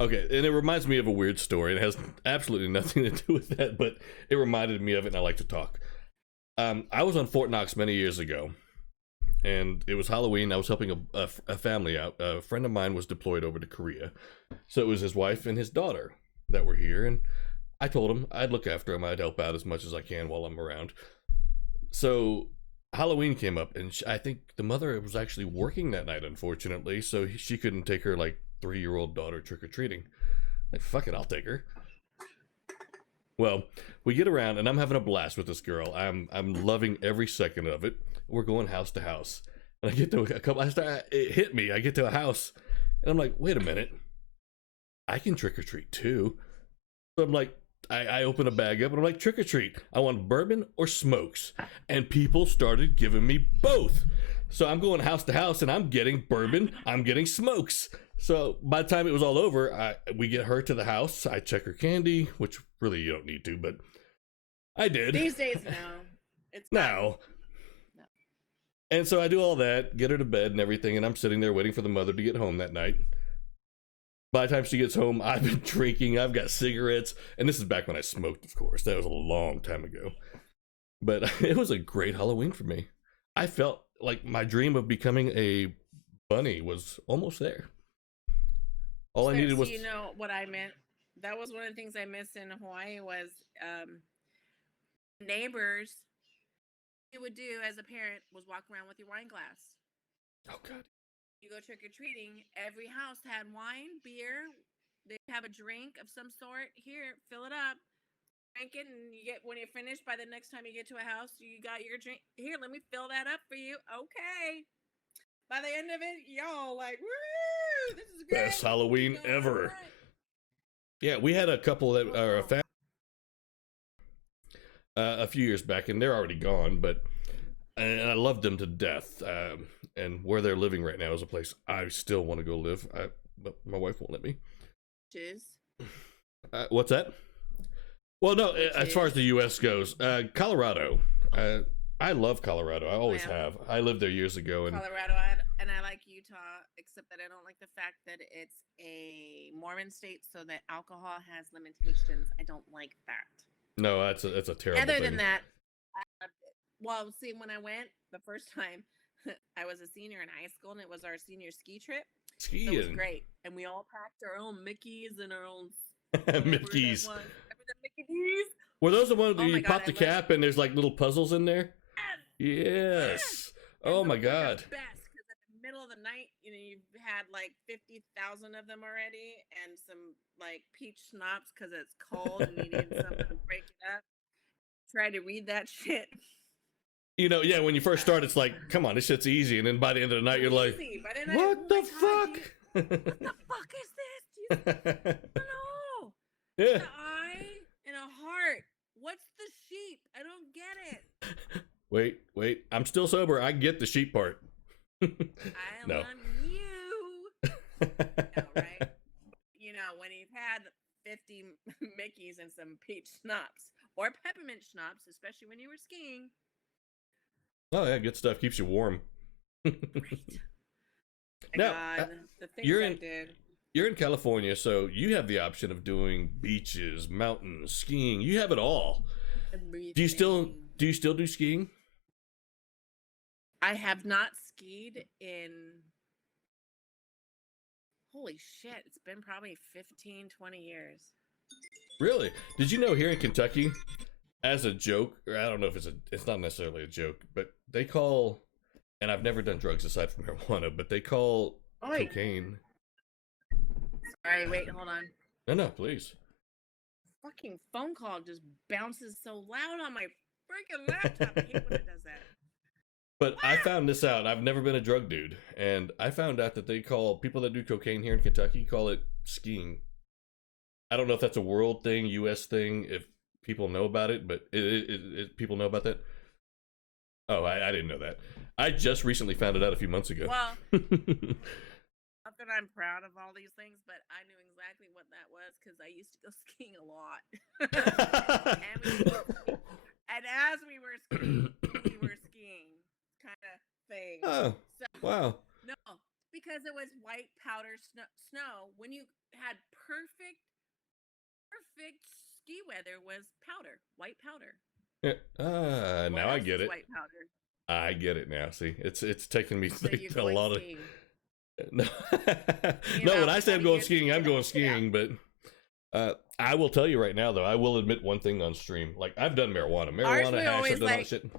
Okay, and it reminds me of a weird story. It has absolutely nothing to do with that, but it reminded me of it, and I like to talk. I was on Fort Knox many years ago, and it was Halloween. I was helping a family out. A friend of mine was deployed over to Korea, so it was his wife and his daughter that were here, and I told him I'd look after him. I'd help out as much as I can while I'm around. So Halloween came up, and I think the mother was actually working that night, unfortunately, so she couldn't take her like 3-year-old daughter trick or treating. Like, fuck it, I'll take her. Well, we get around, and I'm having a blast with this girl. I'm loving every second of it. We're going house to house, and I get to a couple. It hit me. I get to a house, and I'm like, wait a minute, I can trick or treat too. So I'm like, I open a bag up and I'm like, trick or treat. I want bourbon or smokes. And people started giving me both. So I'm going house to house and I'm getting bourbon, I'm getting smokes. So by the time it was all over, we get her to the house. I check her candy, which really you don't need to, but I did. These days, no. It's now. No. And so I do all that, get her to bed and everything, and I'm sitting there waiting for the mother to get home that night. By the time she gets home, I've been drinking, I've got cigarettes, and this is back when I smoked, of course. That was a long time ago. But it was a great Halloween for me. I felt like my dream of becoming a bunny was almost there. All I needed was... You know what I meant? That was one of the things I missed in Hawaii was neighbors, you would do as a parent was walk around with your wine glass. Oh, God. You go trick-or-treating, every house had wine, beer. They have a drink of some sort. Here, fill it up. Drink it, and you get, when you're finished, by the next time you get to a house, you got your drink. Here, let me fill that up for you. Okay. By the end of it, y'all like, woo! This is great. Best Halloween ever. Right. Yeah, we had a couple that are a family a few years back, and they're already gone, but and I loved them to death. And where they're living right now is a place I still want to go live, but my wife won't let me. Cheers. What's that? Well, no, as far as the U.S. goes, Colorado. I love Colorado. I always have. I lived there years ago. And Colorado, and I like Utah, except that I don't like the fact that it's a Mormon state, so that alcohol has limitations. I don't like that. No, that's a terrible thing. Other than that, I loved it. Well, see, when I went the first time, I was a senior in high school, and it was our senior ski trip. Skiing. So it was great. And we all packed our own Mickeys and our own... Mickeys. Mickeys. Were those the ones where you pop the cap and there's like little puzzles in there? Yes. Oh my God. Best, because at the middle of the night, you know, you've had like 50,000 of them already, and some like peach schnapps because it's cold and you need something to break it up. Try to read that shit. You know, yeah, when you first start, it's like, come on, this shit's easy. And then by the end of the night, you're like, what the fuck? What the fuck is this? No. Yeah. An eye and a heart. What's the sheep? I don't get it. Wait. I'm still sober. I get the sheep part. I love you. No, right? You know, when you've had 50 Mickeys and some peach schnapps or peppermint schnapps, especially when you were skiing. Oh, yeah, good stuff. Keeps you warm. Right. Now, God, the things I did. You're in California, so you have the option of doing beaches, mountains, skiing. You have it all. Everything. Do you still do skiing? I have not skied in, holy shit, it's been probably 15, 20 years. Really? Did you know here in Kentucky, as a joke, or I don't know if it's not necessarily a joke, but they call, and I've never done drugs aside from marijuana, but they call cocaine. Sorry, wait, hold on. No, please. Fucking phone call just bounces so loud on my freaking laptop. I hate when it does that. But I found this out. I've never been a drug dude, and I found out that they call people that do cocaine here in Kentucky call it skiing. I don't know if that's a world thing, U.S. thing, if people know about it, but people know about that. Oh, I didn't know that. I just recently found it out a few months ago. Well, not that I'm proud of all these things, but I knew exactly what that was because I used to go skiing a lot. and as we were skiing, kind of thing. Oh, so, wow. No, because it was white powder snow. When you had perfect ski weather was powder, white powder. Now I get it. White powder. I get it now. See, it's taking me so a lot skiing. No, when I say I'm going skiing, I'm going skiing. Yeah. But I will tell you right now, though, I will admit one thing on stream. Like, I've done marijuana, hash, I've done all that shit.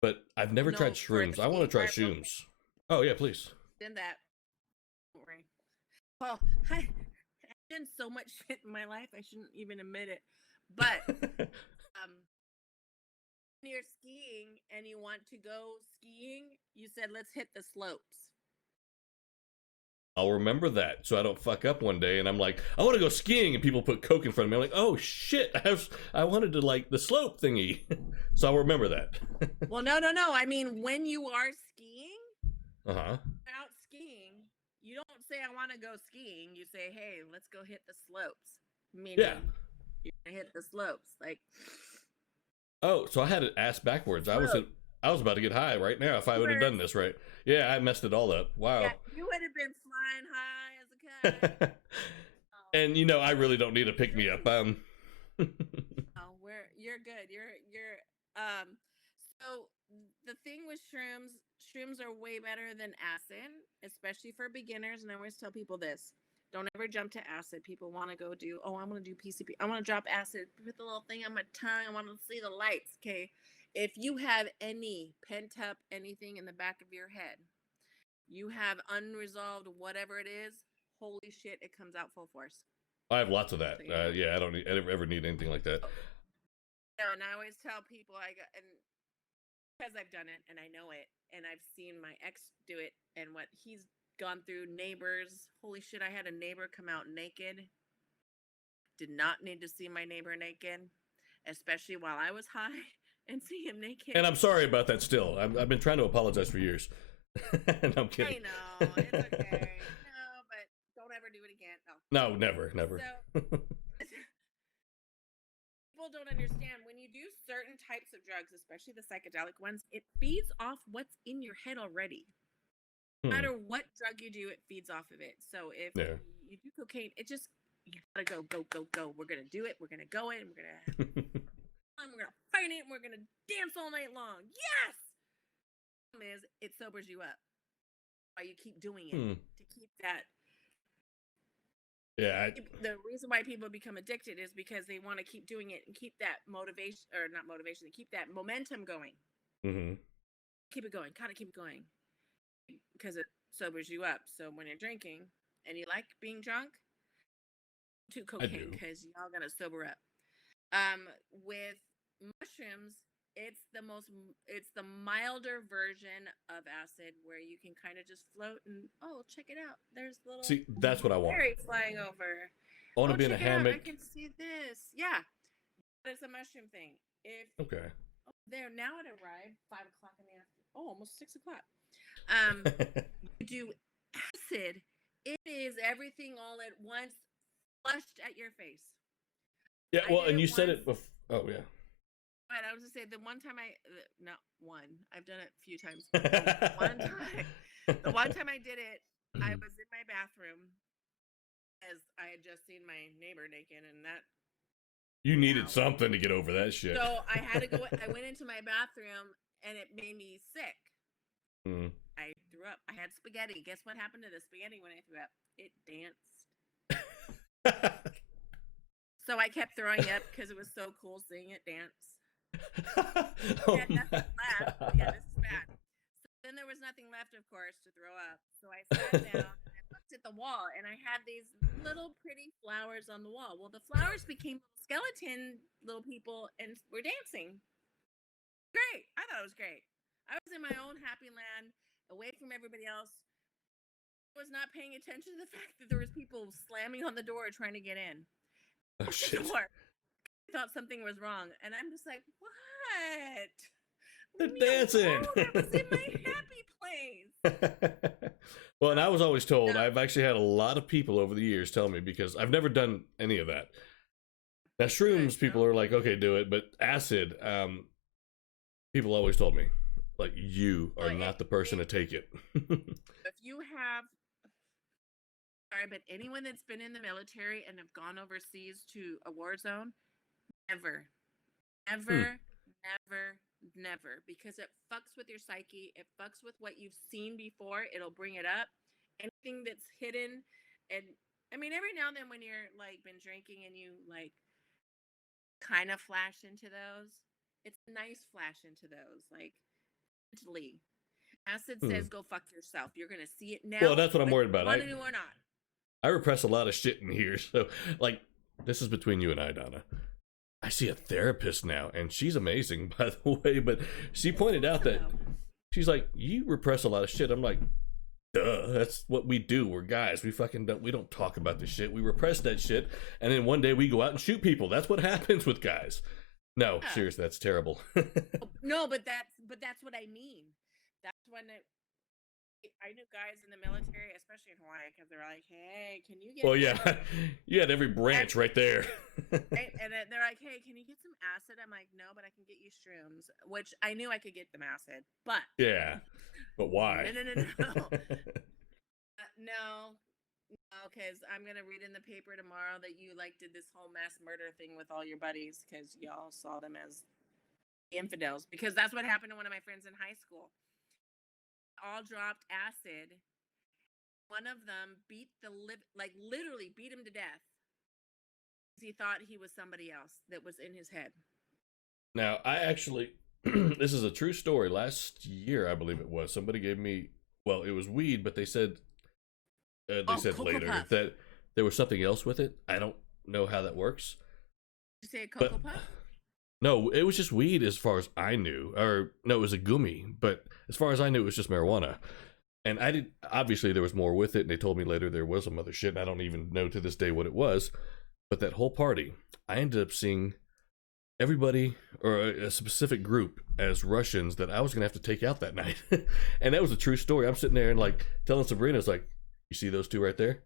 But I've never tried shrooms. I want to try shrooms. Oh, yeah, please. Did that. Don't worry. Well, I've done so much shit in my life, I shouldn't even admit it. But when you're skiing and you want to go skiing, you said, let's hit the slopes. I'll remember that so I don't fuck up one day and I'm like, I want to go skiing, and people put Coke in front of me. I'm like, oh shit, I wanted to like the slope thingy. So I'll remember that. Well, no. I mean, when you are skiing, out skiing, you don't say I want to go skiing. You say, hey, let's go hit the slopes. Meaning, yeah, you're gonna hit the slopes. Like, oh, so I had it ass backwards. I was about to get high right now if I would have done this right. Yeah, I messed it all up. Wow. Yeah, you would have been flying high as a kite. And you know, I really don't need a pick me up. Oh, you're good. You're so the thing with shrooms are way better than acid, especially for beginners. And I always tell people this: don't ever jump to acid. People want to go do, I want to do PCP. I want to drop acid, put the little thing on my tongue. I want to see the lights. Okay. If you have any pent up anything in the back of your head, you have unresolved whatever it is, holy shit, it comes out full force. I have lots of that. Yeah, I don't ever need anything like that. No, and I always tell people and because I've done it and I know it, and I've seen my ex do it and what he's gone through, neighbors. Holy shit, I had a neighbor come out naked. Did not need to see my neighbor naked, especially while I was high. And see him naked. And I'm sorry about that still. I've been trying to apologize for years. No, I'm kidding. I know. It's okay. No, but don't ever do it again. No, never. So, people don't understand. When you do certain types of drugs, especially the psychedelic ones, it feeds off what's in your head already. No matter what drug you do, it feeds off of it. So if you do cocaine, it just, you gotta go. We're going to do it. We're going to go in. We're going to... we're gonna fight it and we're gonna dance all night long. Yes. The problem is, it sobers you up. Why you keep doing it to keep that. Yeah. The reason why people become addicted is because they want to keep doing it and keep that motivation, or not motivation, keep that momentum going. Mm-hmm. Keep it going. Kind of keep it going because it sobers you up. So when you're drinking and you like being drunk, do cocaine because y'all gonna sober up. With mushrooms, it's the milder version of acid where you can kind of just float and check it out. There's little that's what I want. Fairy flying over. I want to be in a hammock. I can see this. Yeah, it's a mushroom thing. There now it arrived 5 o'clock in the afternoon. Oh, almost 6 o'clock. You do acid. It is everything all at once, flushed at your face. Yeah, well, and you said it before. Oh, yeah. Right, I was going to say, the one time I've done it a few times. The one time I did it, I was in my bathroom as I had just seen my neighbor naked, and that... You needed something to get over that shit. So I had to go, I went into my bathroom, and it made me sick. I threw up. I had spaghetti. Guess what happened to the spaghetti when I threw up? It danced. So I kept throwing up because it was so cool seeing it dance. Nothing left. Yeah, this is bad. So then there was nothing left, of course, to throw up. So I sat down and I looked at the wall, and I had these little pretty flowers on the wall. Well, the flowers became skeleton little people and were dancing. Great. I thought it was great. I was in my own happy land, away from everybody else. I was not paying attention to the fact that there was people slamming on the door trying to get in. Oh shit! I thought something was wrong, and I'm just like, what? They're Leave me dancing. alone. I was in my happy place. Well, and I was always told, I've actually had a lot of people over the years tell me, because I've never done any of that. Now, shrooms, people are like, okay, do it, but acid, people always told me, like, you are not the person to take it. If you have, sorry, but anyone that's been in the military and have gone overseas to a war zone, never, because it fucks with your psyche. It fucks with what you've seen before. It'll bring it up. Anything that's hidden. And I mean, every now and then when you're like been drinking and you like kind of flash into those, it's a nice flash into those, like mentally. Acid says go fuck yourself. You're gonna see it now. Well, that's what I'm worried about. Want to do or not. I repress a lot of shit in here, so like this is between you and I, Donna. I see a therapist now, and she's amazing, by the way, but she pointed out that she's like, you repress a lot of shit. I'm like, duh, that's what we do. We're guys. We don't talk about this shit. We repress that shit, and then one day we go out and shoot people. That's what happens with guys. No, seriously, that's terrible. No, but that's what I mean. That's when I knew guys in the military, especially in Hawaii, because they're like, hey, can you get... Well, yeah, you had every branch right there. And they're like, hey, can you get some acid? I'm like, no, but I can get you shrooms, which I knew I could get them acid, but... Yeah, but why? No. No, because I'm going to read in the paper tomorrow that you, like, did this whole mass murder thing with all your buddies because y'all saw them as infidels, because that's what happened to one of my friends in high school. All dropped acid. One of them beat literally beat him to death. He thought he was somebody else that was in his head. Now, I actually, this is a true story. Last year, I believe it was, somebody gave me, well, it was weed, but they said later puff. that there was something else with it. I don't know how that works. Did you say a Cocoa Puff? No, it was just weed as far as I knew. Or, no, it was a gummy, but as far as I knew, it was just marijuana. And obviously there was more with it, and they told me later there was some other shit, and I don't even know to this day what it was. But that whole party, I ended up seeing everybody, or a specific group, as Russians that I was going to have to take out that night. And that was a true story. I'm sitting there and like telling Sabrina, it's like, you see those two right there?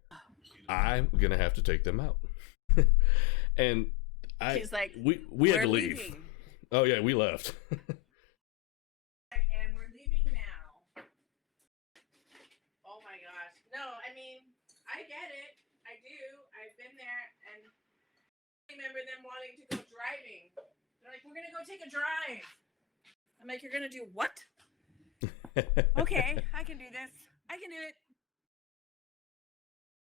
I'm going to have to take them out. And she's like, we had to leave. Leaving. Oh yeah, we left. And we're leaving now. Oh my gosh. No, I mean, I get it. I do. I've been there, and I remember them wanting to go driving. They're like, we're gonna go take a drive. I'm like, you're gonna do what? Okay, I can do this. I can do it.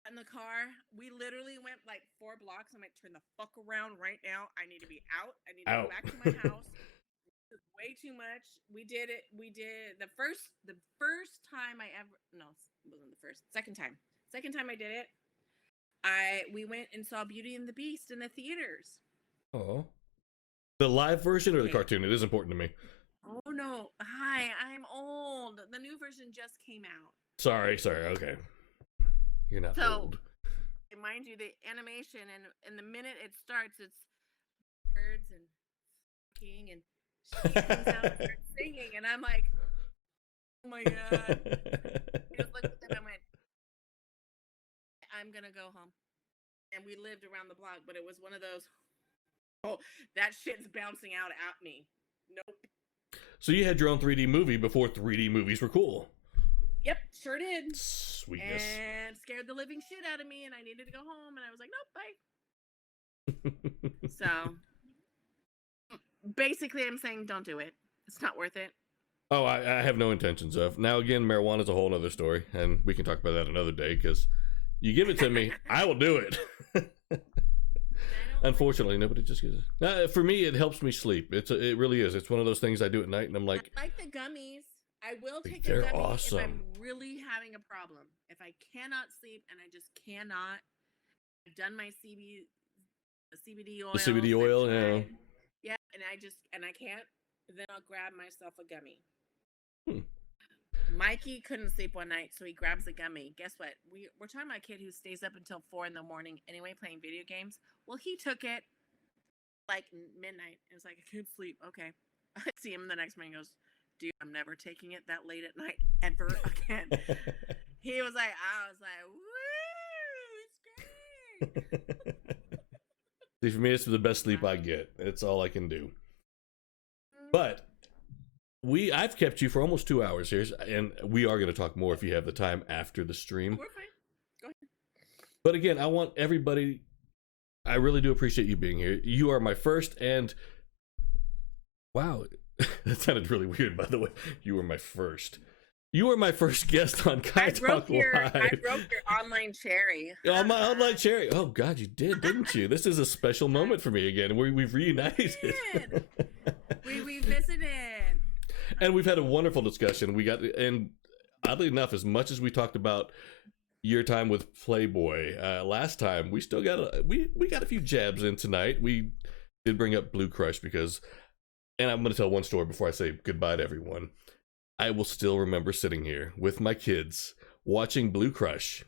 In the car, we literally went like 4 blocks. I'm like, turn the fuck around right now. I need to be out. I need to go back to my house. This is way too much. We did it. We did the first time I ever, no, it wasn't the first, second time I did it. We went and saw Beauty and the Beast in the theaters. Oh, the live version or the cartoon? It is important to me. Oh no, hi, I'm old. The new version just came out. Sorry, okay. You're not old. Mind you, the animation and the minute it starts, it's birds and king, and she comes out and starts singing, and I'm like, oh my god. I just looked at them and went, I'm gonna go home. And we lived around the block, but it was one of those, oh, that shit's bouncing out at me. Nope. So you had your own 3D movie before 3D movies were cool. Yep, sure did. Sweetness. And scared the living shit out of me, and I needed to go home, and I was like, nope, bye. So, basically, I'm saying don't do it. It's not worth it. Oh, I have no intentions of. Now, again, marijuana is a whole other story, and we can talk about that another day, because you give it to me, I will do it. Unfortunately, nobody just gives it. For me, it helps me sleep. It really is. It's one of those things I do at night, and I'm like... I like the gummies. I will take a gummy awesome. If I'm really having a problem. If I cannot sleep and I just cannot, I've done my CBD oil. The CBD oil, yeah. Yeah, and I can't. then I'll grab myself a gummy. Hmm. Mikey couldn't sleep one night, so he grabs a gummy. Guess what? We're talking about a kid who stays up until 4 a.m. anyway playing video games. Well, he took it like midnight. It was like, I can't sleep. Okay. I see him the next morning. He goes, dude, I'm never taking it that late at night ever again. I was like, woo, it's great. See, for me, it's the best sleep I get. It's all I can do. But I've kept you for almost 2 hours here, and we are going to talk more if you have the time after the stream. We're fine. Go ahead. But again, I want everybody, I really do appreciate you being here. You are my first, and wow, that sounded really weird, by the way. You were my first. You were my first guest on KyTalk Live. I broke your online cherry. Oh, my online cherry. Oh, God, you did, didn't you? This is a special moment for me again. We've reunited. We visited. And we've had a wonderful discussion. And oddly enough, as much as we talked about your time with Playboy last time, we still got we got a few jabs in tonight. We did bring up Blue Crush because, and I'm going to tell one story before I say goodbye to everyone. I will still remember sitting here with my kids watching Blue Crush.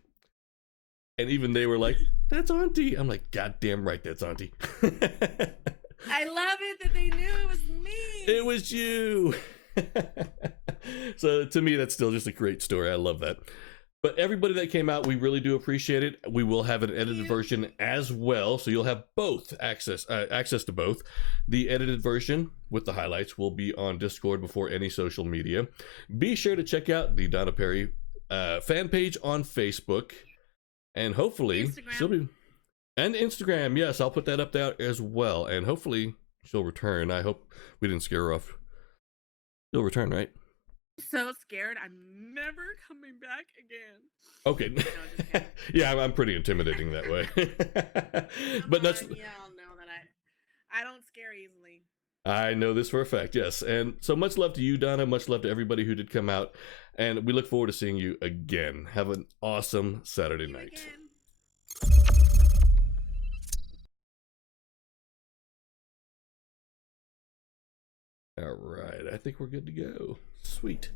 And even they were like, that's Auntie. I'm like, goddamn right, that's Auntie. I love it that they knew it was me. It was you. So to me, that's still just a great story. I love that. But everybody that came out, we really do appreciate it. We will have an edited version as well, so you'll have both access to both. The edited version with the highlights will be on Discord before any social media. Be sure to check out the Donna Perry fan page on Facebook, and hopefully she'll be, and Instagram. Yes, I'll put that up there as well, and hopefully she'll return. I hope we didn't scare her off. She'll return, right? So scared, I'm never coming back again. Okay. No, yeah, I'm pretty intimidating that way. But that's, y'all know that I don't scare easily. I know this for a fact, yes. And so much love to you, Donna. Much love to everybody who did come out. And we look forward to seeing you again. Have an awesome Saturday night. All right, I think we're good to go. Sweet.